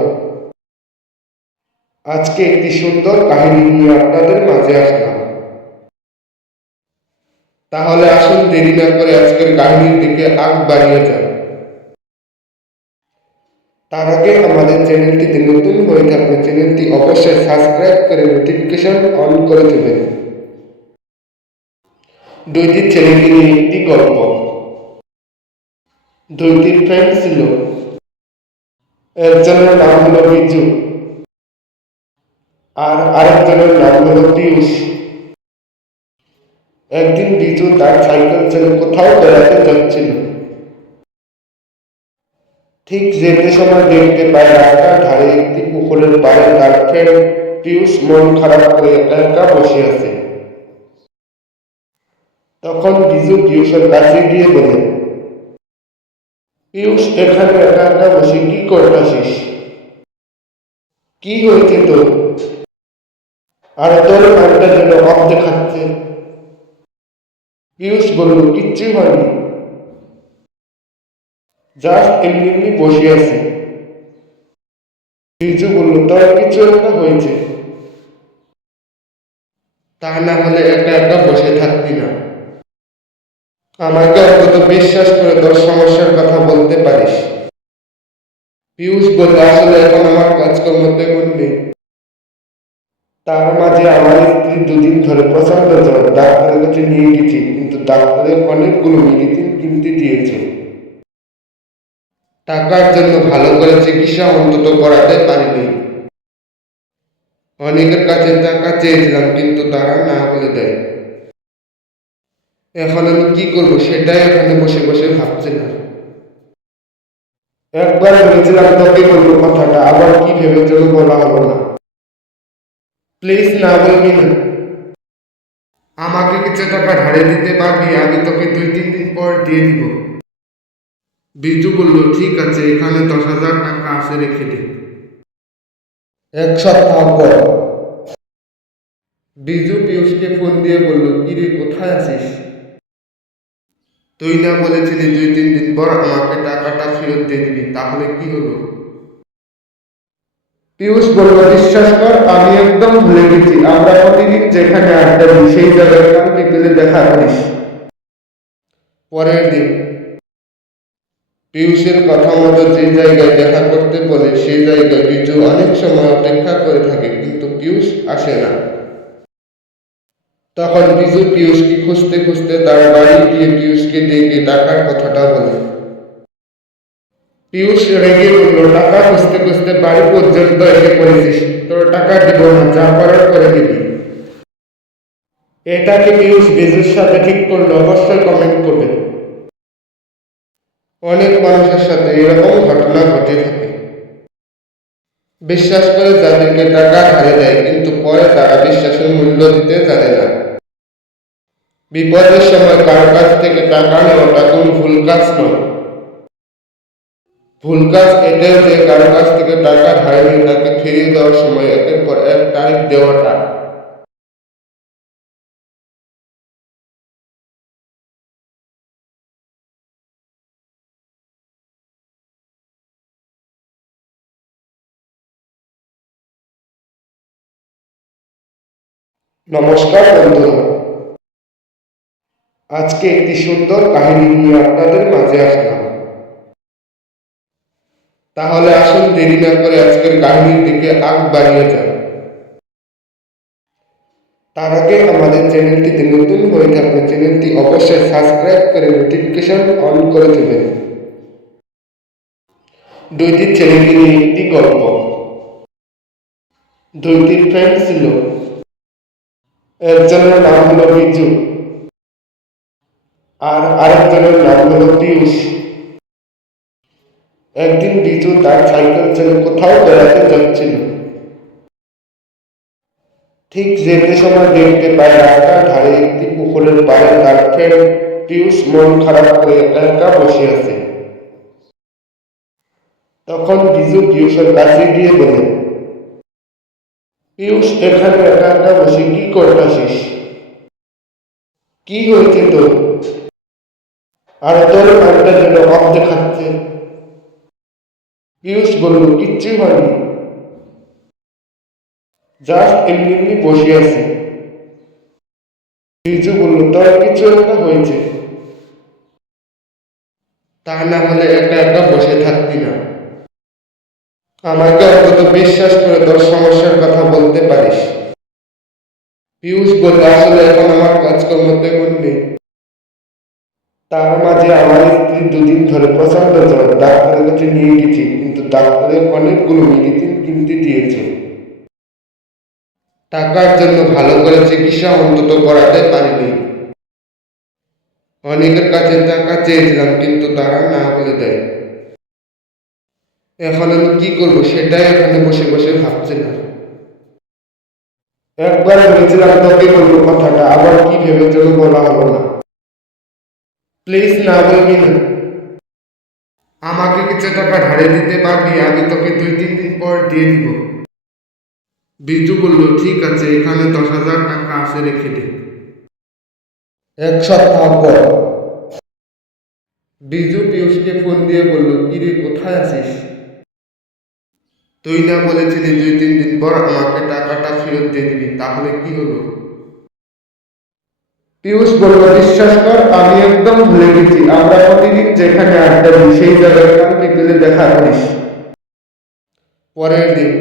আজকে একটি সুন্দর কাহিনী নিয়ে আপনাদের মাঝে আসলাম। তাহলে আসুন দেরি না করে আজকের কাহিনীর দিকে আগ বাড়িয়ে যান। তার আগে আমাদের চ্যানেলটিতে নতুন হয়ে থাকলে চ্যানেলটি অবশ্যই সাবস্ক্রাইব করে নোটিফিকেশন অন করে দেবেন। দুইটি ছেলেকে নিয়ে একটি গল্প। দুইটি ফ্রেন্ড ছিল। একজনের নাম হলো বিজু আর আরেকজনের নাম হলো পিয়ুষ। একদিন বিজু তার সাইকেল ছেড়ে কোথাও বেড়াতে যাচ্ছিল। ঠিক যেতে সময় দেখতে পায় রাস্তার ধারে একটি পুকুরের পাড়ে তার ফ্রেন্ড পিয়ুষ মন খারাপ করে একা একা বসে আছে। তখন বিজু পিয়ুষের কাছে গিয়ে বলে, পিয়ুষ, এখানে একা একা বসে কি করতেছিস? কি হয়েছে তোর? আর তোর মানটা যেন অফ দেখাচ্ছে। পিয়ুষ বলল, কিচ্ছু হয়নি, জাস্ট এমনি এমনি বসে আছি। বিজু বলল, তোর কিছু একটা হয়েছে, তা না হলে একা একা বসে থাকবি না। আমাকে অন্তত বিশ্বাস করে তোর সমস্যার কথা বলতে পারিস। পিয়ুষ বলল, আসলে এখন আমার কাজকর্ম তেমন নেই। তার মাঝে আমার স্ত্রী 2 দিন ধরে প্রচন্ড জ্বর, ডাক্তারের কাছে নিয়ে গেছি, কিন্তু ডাক্তারের অনেকগুলো মেডিসিন কিনতে দিয়েছে। টাকার জন্য ভালো করে চিকিৎসা অন্তত করাতে পারিনি। অনেকের কাছে টাকা চেয়েছিলাম, কিন্তু তারা না বলে দেয়। এখন আমি কি করব সেটাই এখানে বসে বসে ভাবছিলাম। একবার ভেবেছিলাম তোকে বলবো কথাটা, আবার কি ভেবে চলো বলা হলো না। প্লিজ না বলবি না। আমাকে কিছু টাকা ধারে দিতে পারবি, আমি তোকে 2-3 দিন পর দিয়ে দিব। বিজু বলল, ঠিক আছে, এখানে 10,000 টাকা আছে, রেখে দে। 1 সপ্তাহ পর বিজু পিয়ুষকে ফোন দিয়ে বলল, কিরে কোথায় আছিস? তুই না বলেছিলি 2-3 দিন পর আমাকে টাকাটা ফেরত দিয়ে দিবি, তাহলে কি হলো? পিয়ুষ বলল, বিশ্বাস কর আমি একদম ভুলে গেছি, আমরা প্রতিদিন যেখানে আড্ডা দিই সেই জায়গায় কাল বিকেলে দেখা করিস। পরের দিন পিয়ুষের কথা মতো যে জায়গায় দেখা করতে বলে সেই জায়গায় বিজু অনেক সময় অপেক্ষা করে থাকে, কিন্তু পিয়ুষ আসে না। তখন বিজু পিয়ুষকে খুঁজতে খুঁজতে তার বাড়ি গিয়ে পিয়ুষকে ডেকে টাকার কথাটা বলে। পিয়ুষ রেগে বলল, টাকা খুঁজতে খুঁজতে বাড়ি পর্যন্ত এসে পড়েছিস, তোর টাকা দিব না, যা করার করে দিবি। এটা কি পিয়ুষ বিজুর সাথে ঠিক করলো? অবশ্যই কমেন্ট করবেন। অনেক মানুষের সাথে এরকম ঘটনা ঘটে থাকে। বিশ্বাস করে যাদেরকে টাকা ধারে দেয়, কিন্তু পরে তারা বিশ্বাসের মূল্য দিতে জানে না। বিপদের সময় কারো কাছ থেকে টাকা নেওয়াটা কোনো ভুল কাজ নয়। ভুল কাজ এটাই যে কারো কাছ থেকে টাকা ধারে নিয়ে তাকে ফিরিয়ে দেওয়ার সময় একের পর এক তারিখ দেওয়াটা। নমস্কার বন্ধুরা, আজকে একটি সুন্দর কাহিনী নিয়ে আপনাদের মাঝে আসলাম। তাহলে আসুন দেরি না করে আজকের কাহিনীর দিকে আগ বাড়িয়ে যান। তার আগে আমাদের চ্যানেলটিতে নতুন হয়ে থাকলে চ্যানেলটি অবশ্যই সাবস্ক্রাইব করে নোটিফিকেশন অন করে দেবেন। দুইটি ছেলেকে নিয়ে একটি গল্প। দুইটি ফ্রেন্ড ছিল। একজনের নাম হলো বিজু আর আরেকজনের নাম হলো পিয়ুষ। একদিন বিজু তার সাইকেল ছেড়ে কোথাও বেড়াতে যাচ্ছিল। ঠিক যেতে সময় দেখতে পায় রাস্তার ধারে একটি পুকুরের পাড়ে তার ফ্রেন্ড পিয়ুষ মন খারাপ করে একা একা বসে আছে। তখন বিজু পিয়ুষের কাছে গিয়ে বলে, পিয়ুষ, এখানে একা একা বসে কি করতেছিস? কি হয়েছে তোর? আর তোর নামটা যেন অফ দেখাচ্ছে। পিয়ুষ বলল, কিচ্ছু হয়নি, জাস্ট এমনি এমনি বসে আছি। বিজু বলল, তোর কিছু একটা হয়েছে, তা না হলে একা একা বসে থাকতি না। আমাকে অন্তত বিশ্বাস করে তোর সমস্যার কথা বলতে পারিস। পিয়ুষ বলল, আসলে এখন আমার কাজকর্ম তেমন নেই। তার মাঝে আমার স্ত্রী দুদিন ধরে প্রচন্ড জ্বর, ডাক্তারের কাছে নিয়ে গেছি, কিন্তু ডাক্তারের অনেকগুলো মেডিসিন কিনতে দিয়েছে। টাকার জন্য ভালো করে চিকিৎসা অন্তত করাতে পারিনি। অনেকের কাছে টাকা চেয়েছিলাম, কিন্তু তারা না বলে দেয়। এখন আমি কি করবো সেটাই এখানে বসে বসে ভাবছিলাম। একবার ভেবেছিলাম তোকে বলবো কথাটা, আবার কি ভেবে চলো বলা হলো না। প্লিজ না বলবি না। আমাকে কিছু টাকা ধারে দিতে পারবি? আমি তোকে 2-3 দিন পর দিয়ে দিব। বিজু বলল, ঠিক আছে, এখানে 10,000 টাকা আছে, রেখে দে। এক সপ্তাহ পর বিজু পিয়ুষকে ফোন দিয়ে বলল, কিরে, কোথায় আছিস? তুই না বলেছিলি 2-3 দিন পর আমাকে টাকাটা ফেরত দিয়ে দিবি, তাহলে কি হলো? পিয়ুষ বলল, বিশ্বাস কর, আমি একদম ভুলে গেছি। আমরা প্রতিদিন যেখানে আড্ডা দিই সেই জায়গায় কাল বিকেলে দেখা করিস। পরের দিন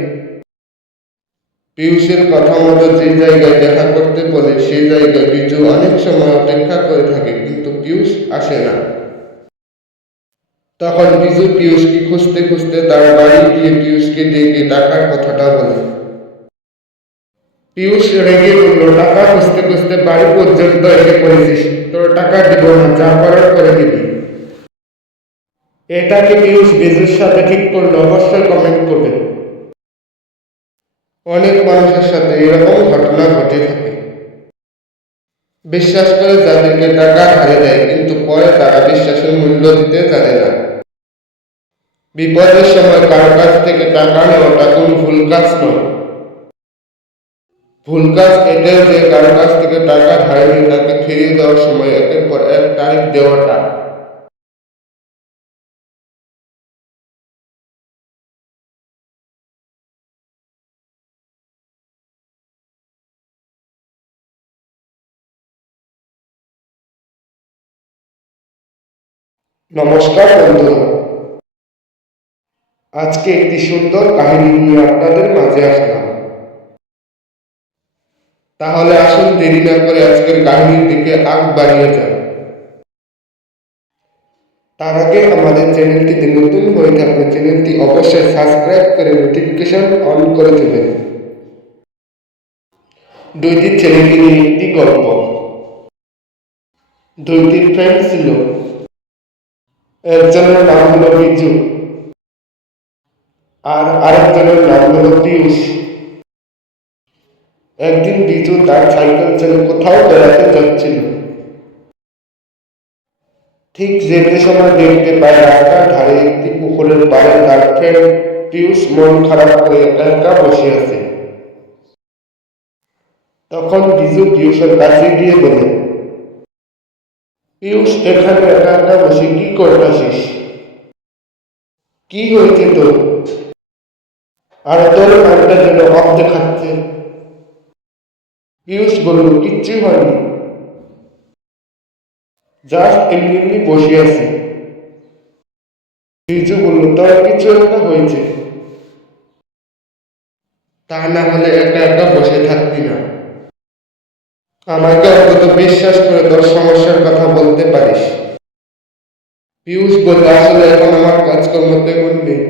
পিয়ুষের কথা মতো যে জায়গায় দেখা করতে বলে সেই জায়গায় বিজু অনেক সময় অপেক্ষা করে থাকে, কিন্তু পিয়ুষ আসে না। তখন বিজু পিয়ুষকে খুঁজতে খুঁজতে তার বাড়ি গিয়ে পিয়ুষকে ডেকে টাকার কথাটা বলে। পিয়ুষ রেগে বলল, টাকা খুঁজতে খুঁজতে বাড়ি পর্যন্ত এসে পড়েছিস, তোর টাকা দিব না, যা করার করে দিবি। এটা কি পিয়ুষ বিজুর সাথে ঠিক করলো? অবশ্যই কমেন্ট করবেন। অনেক মানুষের সাথে এরকম ঘটনা ঘটে থাকে। বিশ্বাস করে যাদেরকে টাকা ধারে দেয়, কিন্তু পরে তারা বিশ্বাসের মূল্য দিতে জানে না। বিপদের সময় কারো কাছ থেকে টাকা নেওয়াটা কোনো ভুল কাজ নয়। ভুল কাজ এটাই যে কারো কাছ থেকে টাকা ধারে নিয়ে তাকে ফিরিয়ে দেওয়ার সময় একের পর এক তারিখ দেওয়াটা। নমস্কার বন্ধুরা, আজকে একটি সুন্দর কাহিনী নিয়ে আপনাদের মাঝে আসলাম। তাহলে আসুন দেরি না করে আজকের কাহিনীর দিকে আগ বাড়িয়ে যান। তার আগে আমাদের চ্যানেলটিতে নতুন হয়ে থাকলে চ্যানেলটি অবশ্যই সাবস্ক্রাইব করে নোটিফিকেশন অন করে দেবেন। দুইটি ছেলেকে নিয়ে একটি গল্প। দুইটি ফ্রেন্ড ছিল। একজনের নাম হলো বিজু আর আরেকজনের নাম হলো পিয়ুষ। একদিন বিজু তার সাইকেল ছেড়ে কোথাও বেড়াতে যাচ্ছিল। ঠিক যেতে সময় দেখতে পায় রাস্তার ধারে একটি পুকুরের পাড়ে তার ফ্রেন্ড পিয়ুষ মন খারাপ করে একা একা বসে আছে। তখন বিজু পিয়ুষের কাছে গিয়ে বলে, পিয়ুষ, এখানে একা একা বসে কি করতেছিস? কি হয়েছে তোর? আর তোর মানটা যেন অফ দেখাচ্ছে। পিয়ুষ বলল, কিচ্ছু হয়নি, জাস্ট এমনি এমনি বসে আছি। বিজু বলল, তোর কিছু একটা হয়েছে, তা না হলে একা একা বসে থাকবি না। আমাকে অন্তত বিশ্বাস করে তোর সমস্যার কথা বলতে পারিস। পিয়ুষ বলল, আসলে এখন আমার কাজকর্ম তেমন নেই।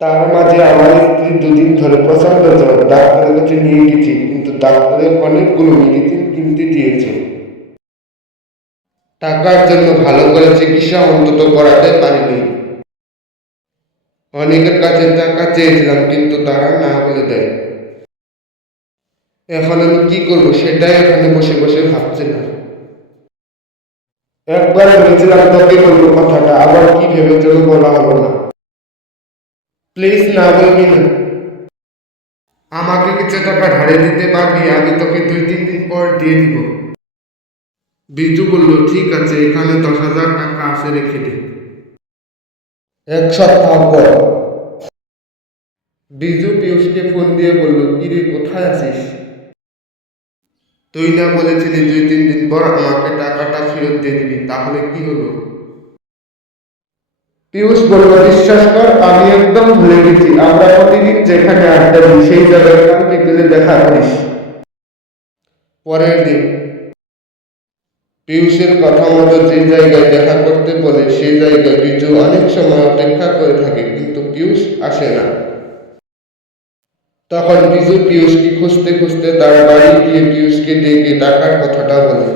তার মাঝে আমার স্ত্রী দুদিন ধরে প্রচন্ড জ্বর, ডাক্তারের কাছে নিয়ে গেছি, কিন্তু ডাক্তারের অনেকগুলো মেডিসিন কিনতে দিয়েছে। টাকার জন্য ভালো করে চিকিৎসা অন্তত করাতে পারিনি। অনেকের কাছে টাকা চেয়েছিলাম, কিন্তু তারা না বলে দেয়। এখন আমি কি করবো সেটাই এখানে বসে বসে ভাবছিলাম। একবার ভেবেছিলাম তোকে বলবো কথাটা, আবার কি ভেবে চলো বলা হলো না। প্লিজ না বলবি না। আমাকে কিছু টাকা ধারে দিতে পারবি? আমি তোকে 2-3 দিন পর দিয়ে দিব। বিজু বলল, ঠিক আছে, এখানে 10,000 টাকা আছে, রেখে দে। 1 সপ্তাহ পর বিজু পিয়ুষকে ফোন দিয়ে বলল, কিরে, কোথায় আছিস? তুই না বলেছিলি 2-3 দিন পর আমাকে টাকাটা ফেরত দিয়ে দিবি, তাহলে কি হলো? পিয়ুষ বলল, বিশ্বাস কর, আমি একদম ভুলে গেছি। আমরা প্রতিদিন যেখানে আড্ডা দিই সেই জায়গায় কাল বিকেলে দেখা করিস। পরের দিন পিয়ুষের কথা মতো যে জায়গায় দেখা করতে বলে সেই জায়গায় বিজু অনেক সময় অপেক্ষা করে থাকে, কিন্তু পিয়ুষ আসে না। তখন বিজু পিয়ুষকে খুঁজতে খুঁজতে তার বাড়ি গিয়ে পিয়ুষকে ডেকে টাকার কথাটা বলে।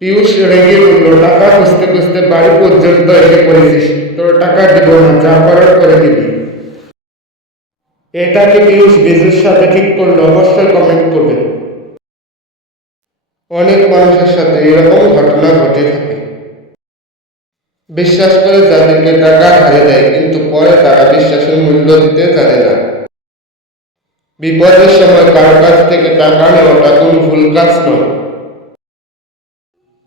পিয়ুষ রেগে বলল, টাকা খুঁজতে খুঁজতে বাড়ি পর্যন্ত এসে পড়েছিস, তোর টাকা দেব না, যা করার করে দিবি। এটাকে পিয়ুষ বিজুর সাথে ঠিক করলো? অবশ্যই কমেন্ট করবে। অনেক মানুষের সাথে এরকম ঘটনা ঘটে থাকে। বিশ্বাস করে যাদেরকে টাকা ধারে দেয়, কিন্তু পরে তারা বিশ্বাসের মূল্য দিতে জানে না। বিপদের সময় কারো কাছ থেকে টাকা নেওয়াটা কোনো ভুল কাজ নয়।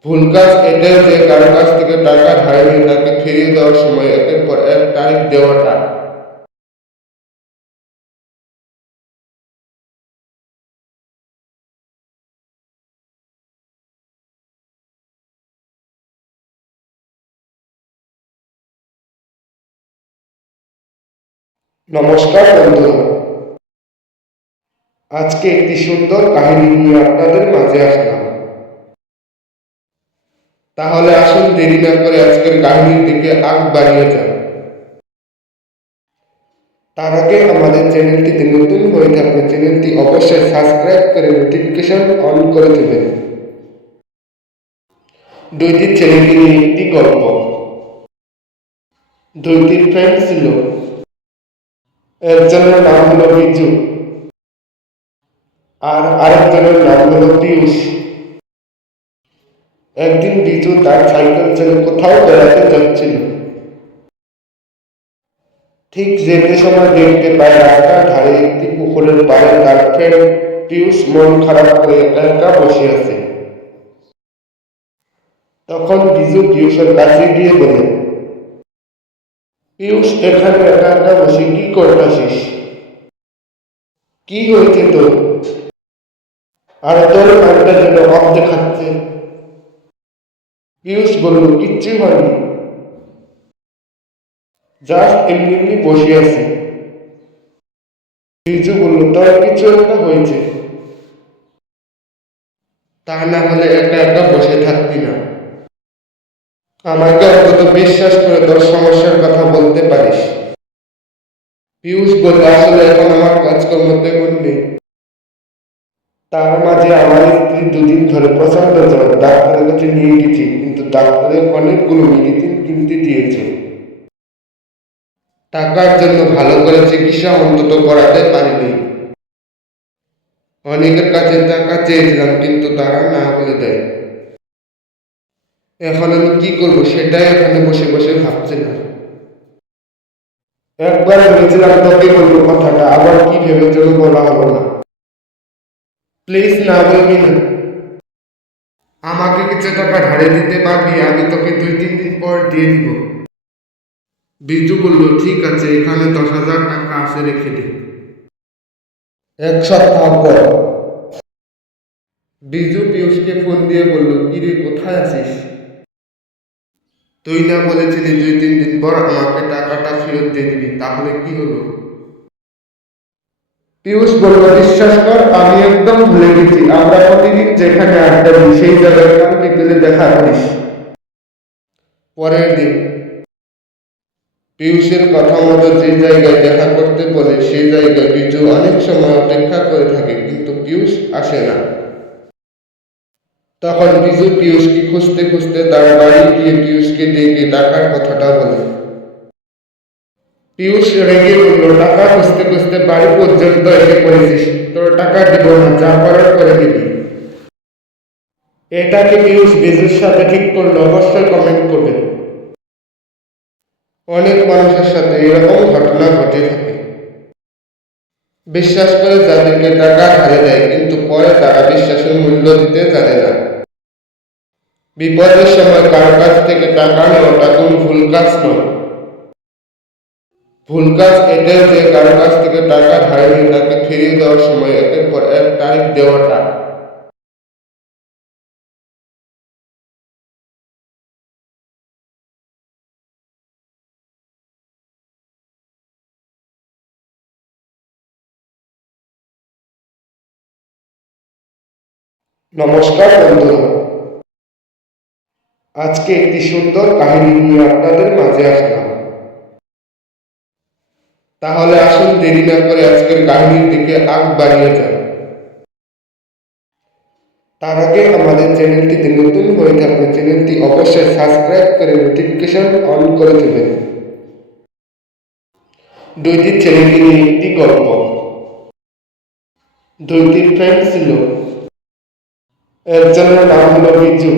ভুল কাজ এটাই যে কারো কাছ থেকে টাকা ধারে নিয়ে তাকে ফিরিয়ে দেওয়ার সময় একের পর এক তারিখ দেওয়াটা। নমস্কার বন্ধুরা, আজকে একটি সুন্দর কাহিনী নিয়ে আপনাদের মাঝে আসলাম। তাহলে আসুন দেরি না করে আজকের কাহিনীর দিকে আগ বাড়িয়ে যান। তার আগে আমাদের চ্যানেলটিতে নতুন হয়ে থাকলে চ্যানেলটি অবশ্যই সাবস্ক্রাইব করে নোটিফিকেশন অন করে দেবেন। দুইটি ছেলেকে নিয়ে একটি গল্প। দুইটি ফ্রেন্ড ছিল। একজনের নাম হলো বিজু আর আরেকজনের নাম হলো পিয়ুষ। একদিন বিজু তার সাইকেল ছেড়ে কোথাও বেড়াতে যাচ্ছিল। ঠিক যেতে সময় দেখতে পায় রাস্তার ধারে একটি পুকুরের পাড়ে তার ফ্রেন্ড পিয়ুষ মন খারাপ করে একা একা বসে আছে। তখন বিজু পিয়ুষের কাছে গিয়ে বলে, পিয়ুষ, এখানে একা একা বসে কি করতেছিস? কি হয়েছে তোর? আর তোর মানটা যেন অফ দেখাচ্ছে। পিয়ুষ বলল, কিচ্ছু হয়নি, জাস্ট এমনি এমনি বসে আছি। বিজু বলল, তোর কিছু একটা হয়েছে, তা না হলে একা একা বসে থাকবি না। আমাকে অন্তত বিশ্বাস করে তোর সমস্যার কথা বলতে পারিস। পিয়ুষ বলল, আসলে এখন আমার কাজকর্ম তেমন নেই। তার মাঝে আমার স্ত্রী দুদিন ধরে প্রচন্ড জ্বর, ডাক্তারের কাছে নিয়ে গেছি, কিন্তু ডাক্তারের অনেকগুলো মেডিসিন কিনতে দিয়েছে। টাকার জন্য ভালো করে চিকিৎসা অন্তত করাতে পারিনি। অনেকের কাছে টাকা চেয়েছিলাম, কিন্তু তারা না বলে দেয়। এখন আমি কি করব সেটাই এখানে বসে বসে ভাবছিলাম। একবার ভেবেছিলাম তোকে বলবো কথাটা, আবার কি ভেবে চলো বলা হলো না। প্লিজ না বলবি না। আমাকে কিছু টাকা ধারে দিতে পারবি? আমি তোকে 2-3 দিন পর দিয়ে দিব। বিজু বলল, ঠিক আছে, এখানে 10,000 টাকা আছে, রেখে দে। 1 সপ্তাহ পর বিজু পিয়ুষকে ফোন দিয়ে বলল, কিরে কোথায় আছিস? তুই না বলেছিলি 2-3 দিন পর আমাকে টাকাটা ফেরত দিয়ে দিবি, তাহলে কি হলো? পিয়ুষ বলল, বিশ্বাস কর, আমি একদম ভুলে গেছি। আমরা প্রতিদিন যেখানে আড্ডা দিই সেই জায়গায় কাল বিকেলে দেখা করিস। পরের দিন পিয়ুষের কথা মতো যে জায়গায় দেখা করতে বলে সেই জায়গায় বিজু অনেক সময় অপেক্ষা করে থাকে, কিন্তু পিয়ুষ আসে না। তখন বিজু পিয়ুষকে খুঁজতে খুঁজতে তার বাড়ি গিয়ে পিয়ুষকে ডেকে টাকার কথাটা বলে। পিয়ুষ রেগে বলল, টাকা খুঁজতে খুঁজতে বাড়ি পর্যন্ত এসে পড়েছিস, তোর টাকা দিব না, যা করার করে দিবি। এটাকে পিয়ুষ বিজুর সাথে ঠিক করলো? অবশ্যই কমেন্ট করবেন। অনেক মানুষের সাথে এরকম ঘটনা ঘটে থাকে। বিশ্বাস করে যাদেরকে টাকা ধারে দেয়, কিন্তু পরে তারা বিশ্বাসের মূল্য দিতে জানে না। বিপদের সময় কারো কাছ থেকে টাকা নেওয়াটা কোন ভুল কাজ নয়। ভুল কাজ এটাই যে কারো কাছ থেকে টাকা ধারে নিয়ে তাকে ফিরিয়ে দেওয়ার সময় একের পর এক তারিখ দেওয়াটা। নমস্কার বন্ধুরা, আজকে একটি সুন্দর কাহিনী নিয়ে আপনাদের মাঝে আসলাম। তাহলে আসুন দেরি না করে আজকের কাহিনীর দিকে আগ বাড়িয়ে যান। তার আগে আমাদের চ্যানেলটিতে নতুন হয়ে থাকলে চ্যানেলটি অবশ্যই সাবস্ক্রাইব করে নোটিফিকেশন অন করে দেবেন। দুইটি ছেলেকে নিয়ে একটি গল্প। দুইটি ফ্রেন্ড ছিল। একজনের নাম হলো বিজু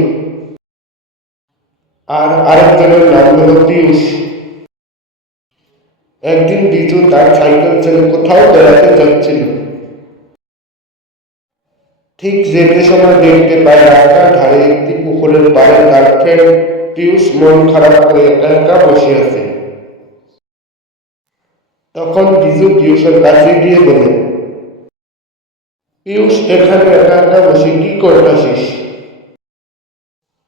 আর আরেকজনের নাম হলো পিয়ুষ। একদিন বিজু তার সাইকেল ছেড়ে কোথাও বেড়াতে যাচ্ছিল। ঠিক যেতে সময় দেখতে পায় রাস্তার ধারে একটি পুকুরের পাড়ে তার ফ্রেন্ড পিয়ুষ মন খারাপ করে একা একা বসে আছে। তখন বিজু পিয়ুষের কাছে গিয়ে বলে, পিয়ুষ, এখানে একা একা বসে কি করতেছিস?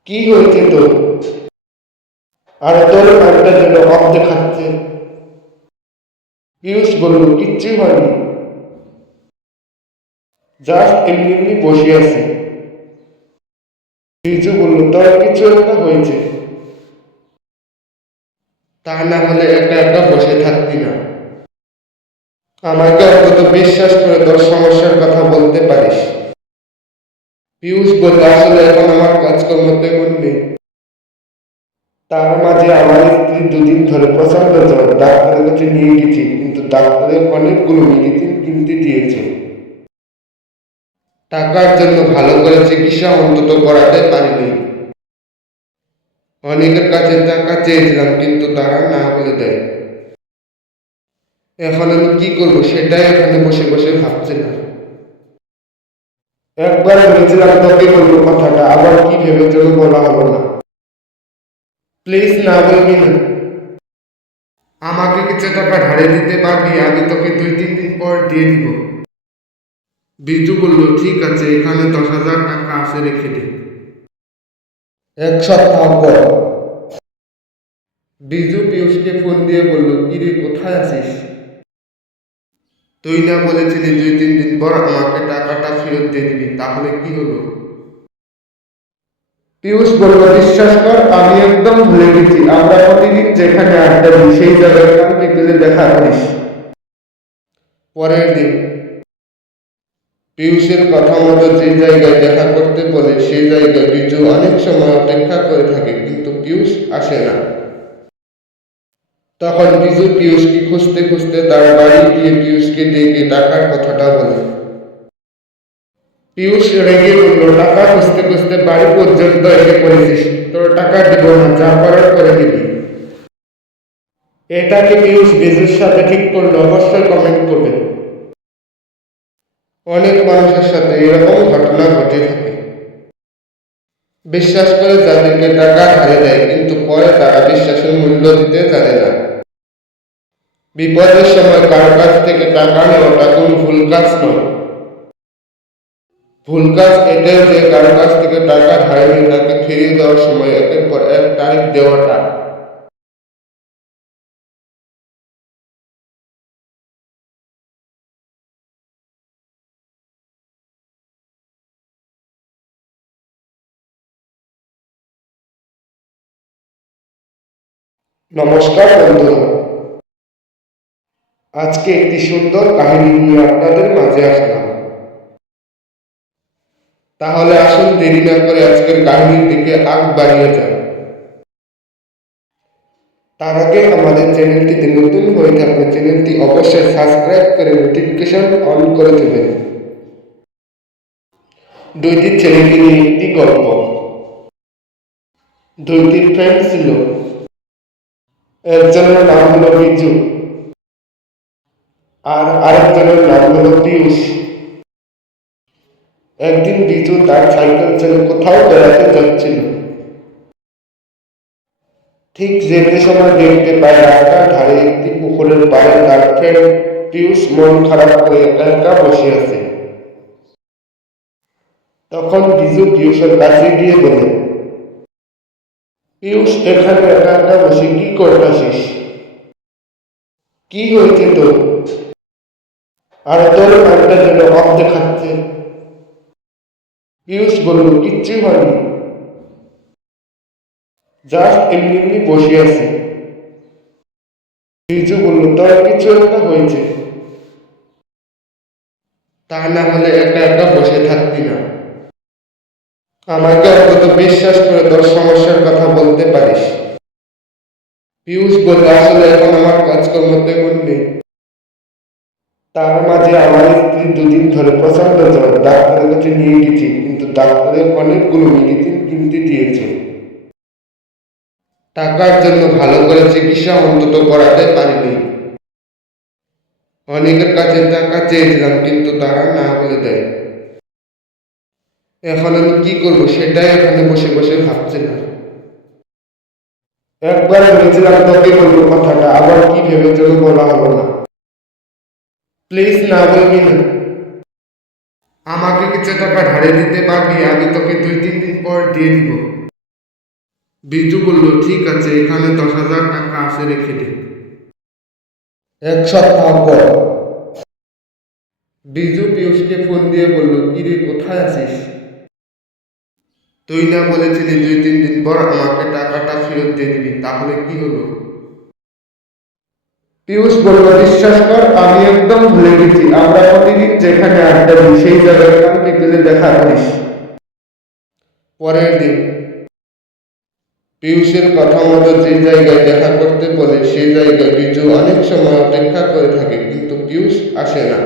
কি হয়েছে তোর? আর তোর মানটা যেন অফ দেখাচ্ছে। পিয়ুষ বলল, কিচ্ছু হয়নি, জাস্ট এমনি এমনি বসে আছি। বিজু বলল, তোর কিছু একটা হয়েছে, তা না হলে একা একা বসে থাকতি না। আমাকে অন্তত বিশ্বাস করে তোর সমস্যার কথা বলতে পারিস। পিয়ুষ বলল, আসলে এখন আমার কাজকর্ম তেমন নেই। তার মাঝে আমার স্ত্রী দুদিন ধরে প্রচন্ড জ্বর, ডাক্তারের কাছে নিয়ে গেছি, কিন্তু ডাক্তারের অনেকগুলো মেডিসিন কিনতে দিয়েছে। টাকার জন্য ভালো করে চিকিৎসা অন্তত করাতে পারিনি। অনেকের কাছে টাকা চেয়েছিলাম, কিন্তু তারা না বলে দেয়। এখন আমি কি করব সেটাই এখানে বসে বসে ভাবছিলাম। একবার ভেবেছিলাম তোকে বলবো কথাটা, আবার কি ভেবে চলো বলা হলো না। প্লিজ না বলবি না। আমাকে কিছু টাকা ধারে দিতে পারবি? আমি তোকে 2-3 দিন পর দিয়ে দিব। বিজু বলল, ঠিক আছে, এখানে 10,000 টাকা আছে, রেখে দে। 1 সপ্তাহ পর বিজু পিয়ুষকে ফোন দিয়ে বলল, কিরে কোথায় আছিস? তুই না বলেছিলি 2-3 দিন পর আমাকে টাকাটা ফেরত দিয়ে দিবি, তাহলে কি হলো? পিয়ুষ বলল, বিশ্বাস কর, আমি একদম ভুলে গেছি। আমরা প্রতিদিন যেখানে আড্ডা দিই সেই জায়গায় কাল বিকেলে দেখা করিস। পরের দিন পিয়ুষের কথা মতো যে জায়গায় দেখা করতে বলে সেই জায়গায় বিজু অনেক সময় অপেক্ষা করে থাকে, কিন্তু পিয়ুষ আসে না। তখন বিজু পিয়ুষকে খুঁজতে খুঁজতে তার বাড়ি গিয়ে পিয়ুষকে ডেকে টাকার কথাটা বলে। পিয়ুষ রেগে বলল, টাকা খুঁজতে খুঁজতে বাড়ি পর্যন্ত এসে পড়েছিস, তোর টাকা দিব না, যা করার করে দিবি। এটাকে পিয়ুষ বিজুর সাথে ঠিক করলো? অবশ্যই কমেন্ট করবে। অনেক মানুষের সাথে এরকম ঘটনা ঘটে থাকে। বিশ্বাস করে যাদেরকে টাকা ধারে দেয়, কিন্তু পরে তারা বিশ্বাসের মূল্য দিতে জানে না। বিপদের সময় কারো কাছ থেকে টাকা নেওয়াটা কোনো ভুল কাজ নয়। ভুল কাজ এটাই যে কারো কাছ থেকে টাকা ধারে নিয়ে তাকে ফিরিয়ে দেওয়ার সময় একের পর এক তারিখ দেওয়াটা। নমস্কার বন্ধুরা, আজকে একটি সুন্দর কাহিনী নিয়ে আপনাদের মাঝে আসলাম। তাহলে আসুন দেরি না করে আজকের কাহিনীর দিকে আগ বাড়িয়ে যান। তার আগে আমাদের চ্যানেলটিতে নতুন হয়ে থাকলে চ্যানেলটি অবশ্যই সাবস্ক্রাইব করে নোটিফিকেশন অন করে দেবেন। দুইটি ছেলেকে নিয়ে একটি গল্প। দুইটি ফ্রেন্ড ছিল। একজনের নাম হলো বিজু আর আরেকজনের নাম হলো পিয়ুষ। একদিন বিজু তার সাইকেল চালিয়ে কোথাও বেড়াতে যাচ্ছিল। ঠিক যেতে সময় দেখতে পায় রাস্তার ধারে একটি পুকুরের পাড়ে তার ফ্রেন্ড পিয়ুষ মন খারাপ করে একা একা বসে আছে। তখন বিজু পিয়ুষের কাছে গিয়ে বলে, পিয়ুষ, এখানে একা একা বসে কি করতেছিস? কি হয়েছে তোর? আর তোর নামটা যেন অফ দেখাচ্ছে। পিয়ুষ বলল, কিচ্ছু হয়নি, জাস্ট এমনি এমনি বসে আছি। বিজু বলল, তোর কিছু একটা হয়েছে, তা না হলে একা একা বসে থাকতি না। আমাকে অন্তত বিশ্বাস করে তোর সমস্যার কথা বলতে পারিস। পিয়ুষ বলল, আসলে এখন আমার কাজকর্ম তেমন নেই। তার মাঝে আমার স্ত্রী দুদিন ধরে প্রচন্ড জ্বর, ডাক্তারের কাছে নিয়ে গেছি, কিন্তু ডাক্তারের অনেকগুলো মেডিসিন কিনতে দিয়েছে। টাকার জন্য ভালো করে চিকিৎসা অন্তত করাতে পারিনি। অনেকের কাছে টাকা চেয়েছিলাম, কিন্তু তারা না বলে দেয়। এখন আমি কি করবো সেটাই এখানে বসে বসে ভাবছিলাম। একবার ভেবেছিলাম তোকে বলবো কথাটা, আবার কি ভেবে চলো বলা হলো না। প্লিজ না বলবি না। আমাকে কিছু টাকা ধারে দিতে পারবি? আমি তোকে 2-3 দিন পর দিয়ে দিব। বিজু বলল, ঠিক আছে, এখানে 10,000 টাকা আছে, রেখে দে। এক সপ্তাহ পর বিজু পিয়ুষকে ফোন দিয়ে বলল, কিরে, কোথায় আছিস? তুই না বলেছিলি 2-3 দিন পর আমাকে টাকাটা ফেরত দিয়ে দিবি, তাহলে কি হলো? পিয়ুষ বলল, বিশ্বাস কর, আমি একদম ভুলে গেছি। আমরা প্রতিদিন যেখানে আড্ডা দিই সেই জায়গায় কাল বিকেলে দেখা করিস। পরের দিন পিয়ুষের কথা মতো যে জায়গায় দেখা করতে বলে সেই জায়গায় বিজু অনেক সময় অপেক্ষা করে থাকে, কিন্তু পিয়ুষ আসে না।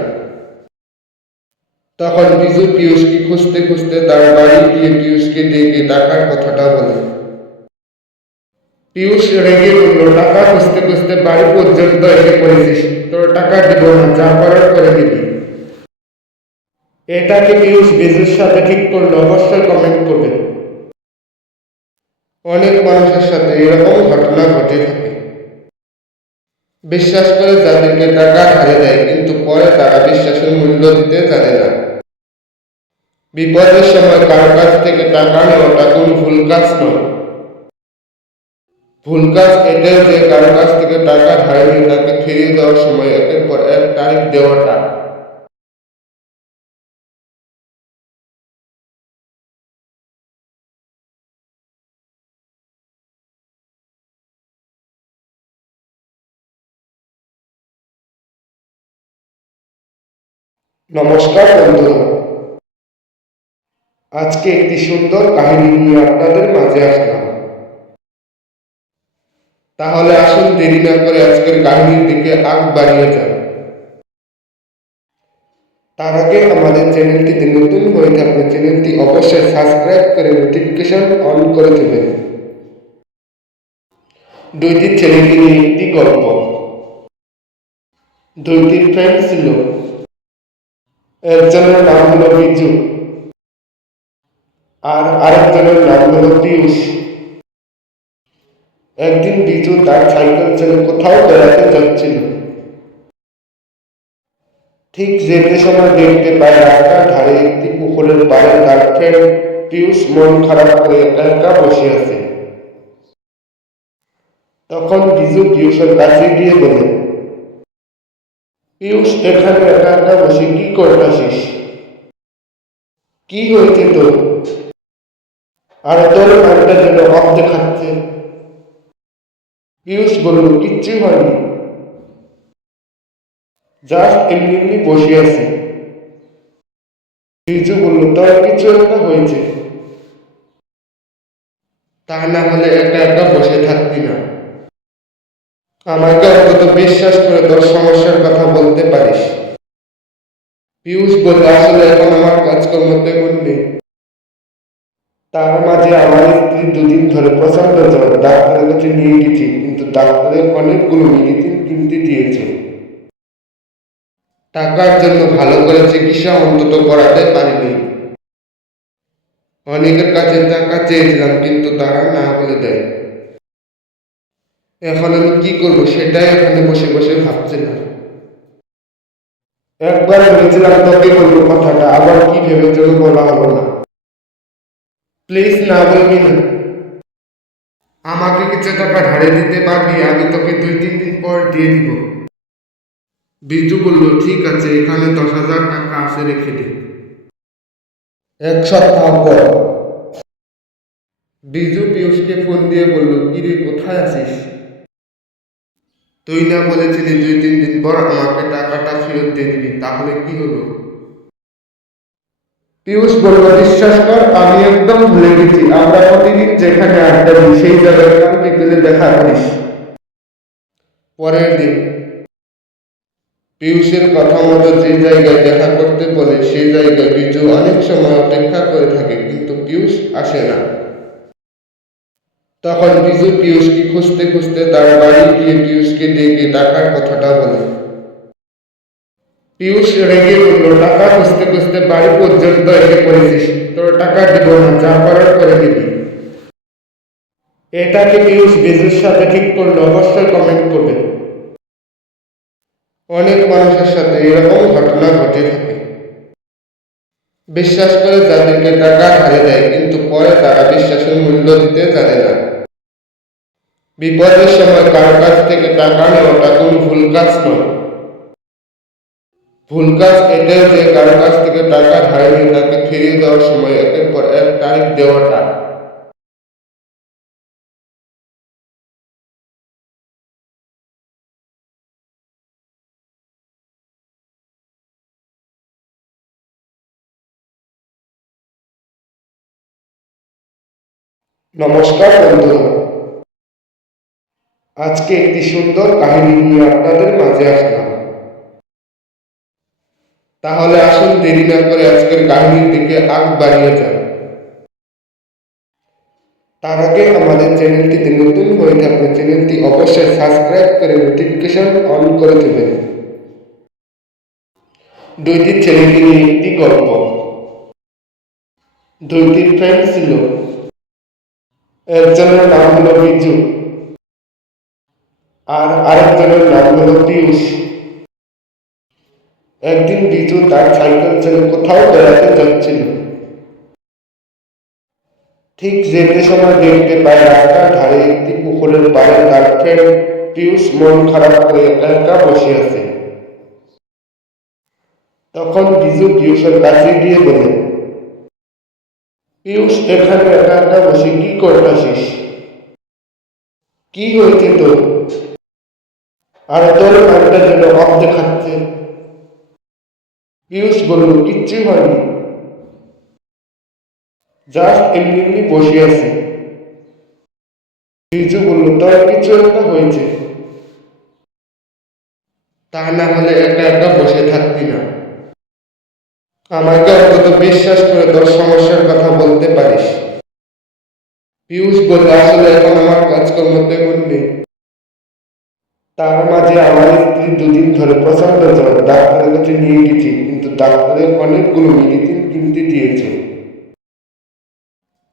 তখন বিজু পিয়ুষকে খুঁজতে খুঁজতে তার বাড়ি গিয়ে পিয়ুষকে ডেকে টাকার কথাটা বলে। পিয়ুষ রেগে বলল, টাকা খুঁজতে খুঁজতে বাড়ি পর্যন্ত এসে পড়েছিস, তোর টাকা দিব না, যা করার করে দিবি। এটাকে পিয়ুষ বিজুর সাথে ঠিক করলো? অবশ্যই কমেন্ট করবে। অনেক মানুষের সাথে এরকম ঘটনা ঘটে থাকে। বিশ্বাস করে যাদেরকে টাকা ধারে দেয়, কিন্তু পরে তারা বিশ্বাসের মূল্য দিতে জানে না। বিপদের সময় কারো কাছ থেকে টাকা নেওয়াটা কোনো ভুল কাজ নয়। ভুল কাজ এটাই যে কারো কাছ থেকে টাকা ধারে নিয়ে তাকে ফিরিয়ে দেওয়ার সময় একের পর এক তারিখ দেওয়াটা। নমস্কার বন্ধুরা, আজকে একটি সুন্দর কাহিনী নিয়ে আপনাদের মাঝে আসলাম। তাহলে আসুন দেরি না করে আজকের কাহিনীর দিকে আগ বাড়িয়ে যান। তার আগে আমাদের চ্যানেলটিতে নতুন হয়ে থাকলে চ্যানেলটি অবশ্যই সাবস্ক্রাইব করে নোটিফিকেশন অন করে দেবেন। দুইটি ছেলেকে নিয়ে একটি গল্প। দুইটি ফ্রেন্ড ছিল। একজনের নাম হলো বিজু আর আরেকজনের নাম হলো পিয়ুষ। একদিন বিজু তার সাইকেল ছেড়ে কোথাও বেড়াতে যাচ্ছিল। ঠিক যেতে সময় দেখতে পায় রাস্তার ধারে একটি পুকুরের পাড়ে তার ফ্রেন্ড পিয়ুষ মন খারাপ করে একা একা বসে আছে। তখন বিজু পিয়ুষের কাছে গিয়ে বলে, পিয়ুষ, এখানে একা একা বসে কি করতেছিস? কি হয়েছে তোর? আর তোর মানটা যেন অফ দেখাচ্ছে। পিয়ুষ বলল, কিচ্ছু হয়নি, জাস্ট এমনি এমনি বসে আছি। বিজু বলল, তোর কিছু একটা হয়েছে, তা না হলে একা একা বসে থাকবি না। আমাকে অন্তত বিশ্বাস করে তোর সমস্যার কথা বলতে পারিস। পিয়ুষ বলল, আসলে এখন আমার কাজকর্ম তেমন নেই। তার মাঝে আমার স্ত্রী দুদিন ধরে প্রচন্ড জ্বর, ডাক্তারের কাছে নিয়ে গেছি, কিন্তু ডাক্তারের অনেকগুলো মেডিসিন কিনতে দিয়েছে। টাকার জন্য ভালো করে চিকিৎসা অন্তত করাতে পারিনি। অনেকের কাছে টাকা চেয়েছিলাম, কিন্তু তারা না বলে দেয়। এখন আমি কি করবো সেটাই এখানে বসে বসে ভাবছিলাম। একবার ভেবেছিলাম তোকে বলবো কথাটা, আবার কি ভেবেছিল বলা হলো না। প্লিজ না বলবি না। আমাকে কিছু টাকা ধারে দিতে পারবি? আমি তোকে 2-3 দিন পর দিয়ে দিব। বিজু বলল, ঠিক আছে, এখানে 10,000 টাকা আছে, রেখে দে। এক সপ্তাহ পর বিজু পিয়ুষকে ফোন দিয়ে বলল, কিরে, কোথায় আছিস? তুই না বলেছিলি 2-3 দিন পর আমাকে টাকাটা ফেরত দিয়ে দিবি, তাহলে কি হলো? পিয়ুষ বলল, বিশ্বাস কর, আমি একদম ভুলে গেছি। আমরা প্রতিদিন যেখানে আড্ডা দিই সেই জায়গায় কাল বিকেলে দেখা করিস। পরের দিন পিয়ুষের কথা মতো যে জায়গায় দেখা করতে বলে সেই জায়গায় বিজু অনেক সময় অপেক্ষা করে থাকে, কিন্তু পিয়ুষ আসে না। তখন বিজু পিয়ুষকে খুঁজতে খুঁজতে তার বাড়ি গিয়ে পিয়ুষকে ডেকে টাকার কথাটা বলে। পিয়ুষ রেগে বলল, টাকা খুঁজতে খুঁজতে বাড়ি পর্যন্ত এসে পড়েছিস, তোর টাকা দিব না, যা করার করে দিবি। এটাকে পিয়ুষ বিজুর সাথে ঠিক করলো? অবশ্যই কমেন্ট করবেন। অনেক মানুষের সাথে এরকম ঘটনা ঘটে থাকে। বিশ্বাস করে যাদেরকে টাকা ধারে দেয়, কিন্তু পরে তারা বিশ্বাসের মূল্য দিতে জানে না। বিপদের সময় কার কাছ থেকে টাকা নেওয়াটা কোনো ভুল কাজ নয়। ভুল কাজ এটাই যে কারো কাছ থেকে টাকা ধারে নিয়ে তাকে ফিরিয়ে দেওয়ার সময় একের পর এক তারিখ দেওয়াটা। নমস্কার বন্ধুরা, আজকে একটি সুন্দর কাহিনী নিয়ে আপনাদের মাঝে আসলাম। তাহলে আসুন দেরি না করে আজকের কাহিনীর দিকে আগ বাড়িয়ে যান। তার আগে আমাদের চ্যানেলটিতে নতুন হয়ে থাকলে চ্যানেলটি অবশ্যই সাবস্ক্রাইব করে নোটিফিকেশন অন করে দেবেন। দুইটি ছেলেকে নিয়ে একটি গল্প। দুইটি ফ্রেন্ড ছিল। একজনের নাম হলো বিজু আর আরেকজনের নাম হলো পিয়ুষ। একদিন বিজু তার সাইকেল ছেড়ে কোথাও বেড়াতে যাচ্ছিল। ঠিক যেতে সময় দেখতে পায় রাস্তার ধারে একটি পুকুরের পাড়ে তার ফ্রেন্ড পিয়ুষ মন খারাপ করে একা একা বসে আছে। তখন বিজু পিয়ুষের কাছে গিয়ে বলে, পিয়ুষ, এখানে একা একা বসে কি করতেছিস? কি হয়েছে তোর? আর তোর মানটা যেন অফ দেখাচ্ছে। পিয়ুষ বলল কিচ্ছু হয়নি, জাস্ট এমনি এমনি বসে আছি। বিজু বলল তোর কিছু একটা হয়েছে, তা না হলে একা একা বসে থাকতি না। আমাকে অন্তত বিশ্বাস করে তোর সমস্যার কথা বলতে পারিস। পিয়ুষ বলল আসলে এখন আমার কাজকর্ম তেমন নেই। তার মাঝে আমার স্ত্রী দুদিন ধরে প্রচন্ড জ্বর, ডাক্তারের কাছে নিয়ে গেছি, কিন্তু ডাক্তারের অনেকগুলো মেডিসিন কিনতে দিয়েছে।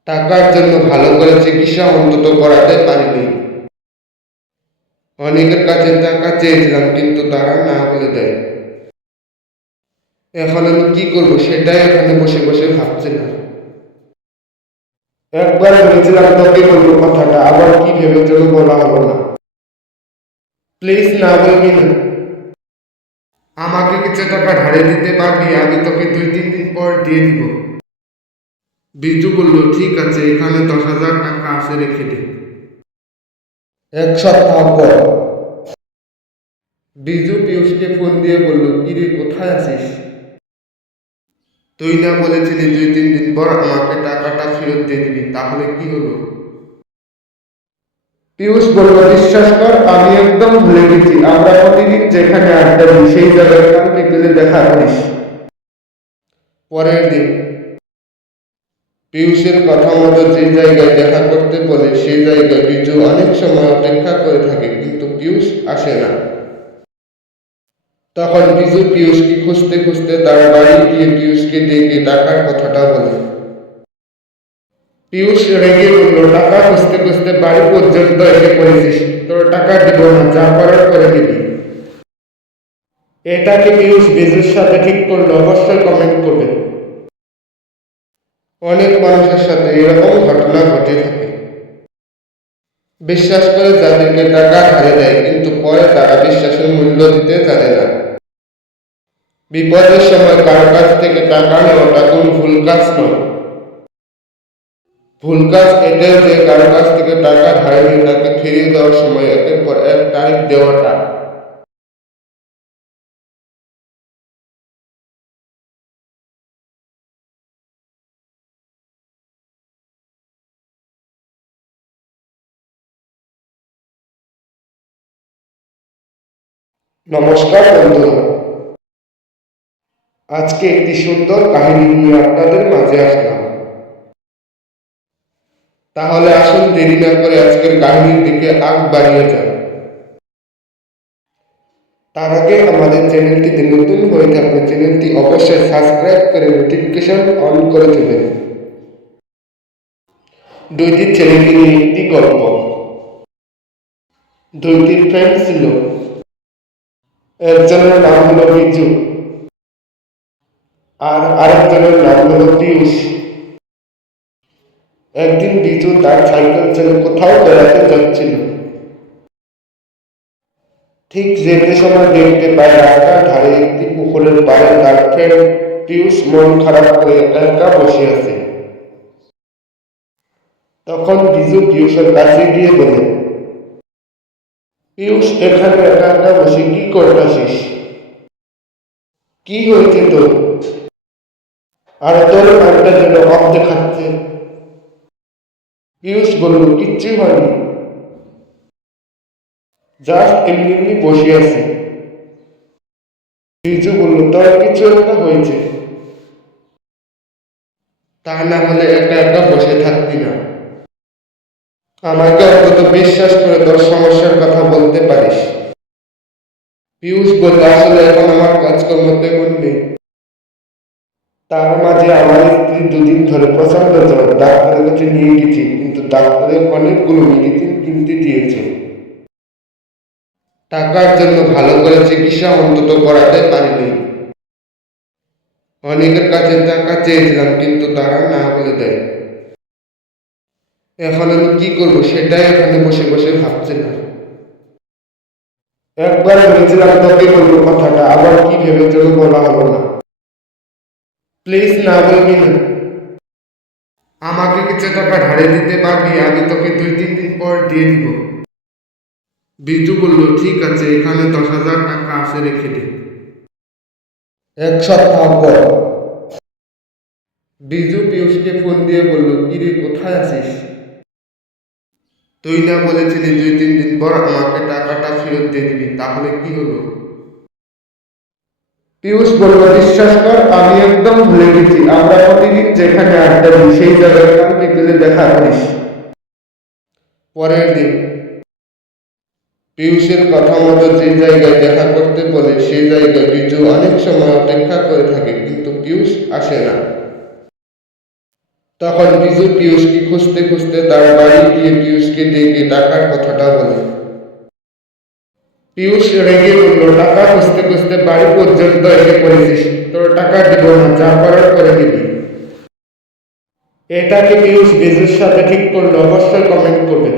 টাকার জন্য ভালো করে চিকিৎসা অন্তত করাতে পারিনি। অনেকের কাছে টাকা চেয়েছিলাম, কিন্তু তারা না বলে দেয়। এখন আমি কি করবো সেটাই এখানে বসে বসে ভাবছিলাম। একবার ভেবেছিলাম তোকে বলবো কথাটা, আবার কি ভেবে চলো বলা হলো না। প্লিজ না বলবি না। আমাকে কিছু টাকা ধারে দিতে পারবি, আমি তোকে 2-3 দিন পর দিয়ে দিব। বিজু বলল ঠিক আছে, এখানে 10,000 টাকা আছে, রেখে দে। 1 সপ্তাহ পর বিজু পিয়ুষকে ফোন দিয়ে বলল কিরে কোথায় আছিস? তুই না বলেছিলি 2-3 দিন পর আমাকে টাকাটা ফেরত দিয়ে দিবি, তাহলে কি হলো? পিয়ুষ বলল বিশ্বাস কর আমি একদম ভুলে গেছি, আমরা প্রতিদিন যেখানে আড্ডা দিই সেই জায়গায় কাল বিকেলে দেখা করিস। পরের দিন পিয়ুষের কথা মতো যে জায়গায় দেখা করতে বলে সেই জায়গায় বিজু অনেক সময় অপেক্ষা করে থাকে, কিন্তু পিয়ুষ আসে না। তখন বিজু পিয়ুষকে খুঁজতে খুঁজতে তার বাড়ি গিয়ে পিয়ুষকে ডেকে টাকার কথাটা বলে। পিয়ুষ রেগে বলল টাকা খুঁজতে খুঁজতে বাড়ি পর্যন্ত এসে পড়েছিস, তোর টাকা দিব না, যা করার করে দিবি। এটাকে পিয়ুষ বিজুর সাথে ঠিক করলো? অবশ্যই কমেন্ট করবে। অনেক মানুষের সাথে এরকম ঘটনা ঘটে থাকে। বিশ্বাস করে যাদেরকে টাকা ধারে দেয়, কিন্তু পরে তারা বিশ্বাসের মূল্য দিতে জানে না। বিপদের সময় কারো কাছ থেকে টাকা নেওয়াটা কোনো ভুল কাজ নয়। ভুল কাজ এটাই যে কারো কাছ থেকে টাকা ধারে নিয়ে তাকে ফিরিয়ে দেওয়ার সময় একের পর এক তারিখ দেওয়াটা। নমস্কার বন্ধুরা, আজকে একটি সুন্দর কাহিনী নিয়ে আপনাদের মাঝে আসলাম। তাহলে আসুন দেরি না করে আজকের কাহিনীর দিকে আগ বাড়িয়ে যান। তার আগে আমাদের চ্যানেলটিতে নতুন হয়ে থাকলে চ্যানেলটি অবশ্যই সাবস্ক্রাইব করে নোটিফিকেশন অন করে দেবেন। দুইটি ছেলেকে নিয়ে একটি গল্প। দুইটি ফ্রেন্ড ছিল, একজনের নাম হলো বিজু আর আরেকজনের নাম হলো পিয়ুষ। একদিন বিজু তার সাইকেল ছেড়ে কোথাও বেড়াতে যাচ্ছিল। ঠিক যেতে সময় দেখতে পায় রাস্তার ধারে একটি পুকুরের পাড়ে তার ফ্রেন্ড পিয়ুষ মন খারাপ করে একা একা বসে আছে। তখন বিজু পিয়ুষের কাছে গিয়ে বলে, পিয়ুষ এখানে একা একা বসে কি করতেছিস? কি হয়েছে তোর? আর তোর মানটা যেন অফ দেখাচ্ছে। পিয়ুষ বলল কিচ্ছু হয়নি, জাস্ট এমনি এমনি বসে আছি। বিজু বলল তোর কিছু একটা হয়েছে, তা না হলে একা একা বসে থাকতি না। আমাকে অন্তত বিশ্বাস করে তোর সমস্যার কথা বলতে পারিস। পিয়ুষ বলল আসলে এখন আমার কাজকর্ম তেমন নেই। তার মাঝে আমার স্ত্রী দুদিন ধরে প্রচন্ড জ্বর, ডাক্তারের কাছে নিয়ে গেছি, কিন্তু ডাক্তারের অনেকগুলো মেডিসিন কিনতে দিয়েছে। টাকার জন্য ভালো করে চিকিৎসা অন্তত করাতে পারিনি। অনেকের কাছে টাকা চেয়েছিলাম, কিন্তু তারা না বলে দেয়। এখন আমি কি করবো সেটাই এখানে বসে বসে ভাবছিলাম। একবার ভেবেছিলাম তোকে বলবো কথাটা, আবার কি ভেবে চলো বলা হলো না। প্লিজ না বলবি না। আমাকে কিছু টাকা ধারে দিতে পারবি, আমি তোকে 2-3 দিন পর দিয়ে দিব। বিজু বলল ঠিক আছে, এখানে 10,000 টাকা আছে, রেখে দে। এক সপ্তাহ পর বিজু পিয়ুষকে ফোন দিয়ে বলল, কিরে কোথায় আছিস? তুই না বলেছিলি 2-3 দিন পর আমাকে টাকাটা ফেরত দিয়ে দিবি, তাহলে কি হলো? পিয়ুষ বলল, বিশ্বাস কর আমি একদম ভুলে গেছি। আমরা প্রতিদিন যেখানে আড্ডা দিই সেই জায়গায় কাল বিকেলে দেখা করিস। পরের দিন পিয়ুষের কথা মতো যে জায়গায় দেখা করতে বলে সেই জায়গায় বিজু অনেক সময় অপেক্ষা করে থাকে, কিন্তু পিয়ুষ আসে না। তখন বিজু পিয়ুষকে খুঁজতে খুঁজতে তার বাড়ি গিয়ে পিয়ুষকে ডেকে টাকার কথাটা বলে। পিয়ুষ রেগে বলল, টাকা খুঁজতে খুঁজতে বাড়ি পর্যন্ত এসে পড়েছিস, তোর টাকা দিব না, যা করার করে দিবি। এটাকে পিয়ুষ বিজুর সাথে ঠিক করলো? অবশ্যই কমেন্ট করবেন।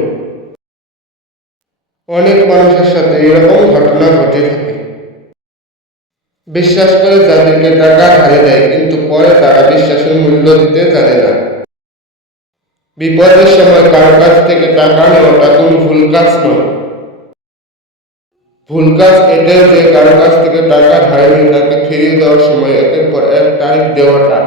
অনেক মানুষের সাথে এরকম ঘটনা ঘটে থাকে। বিশ্বাস করে যাদেরকে টাকা ধারে দেয়, কিন্তু পরে তারা বিশ্বাসের মূল্য দিতে জানে না। বিপদের সময় কার কাছ থেকে টাকা নেওয়াটা কোনো ভুল কাজ নয়। ভুল কাজ এটাই যে কারো কাছ থেকে টাকা ধারে নিয়ে তাকে ফিরিয়ে দেওয়ার সময় একের পর এক তারিখ দেওয়াটা।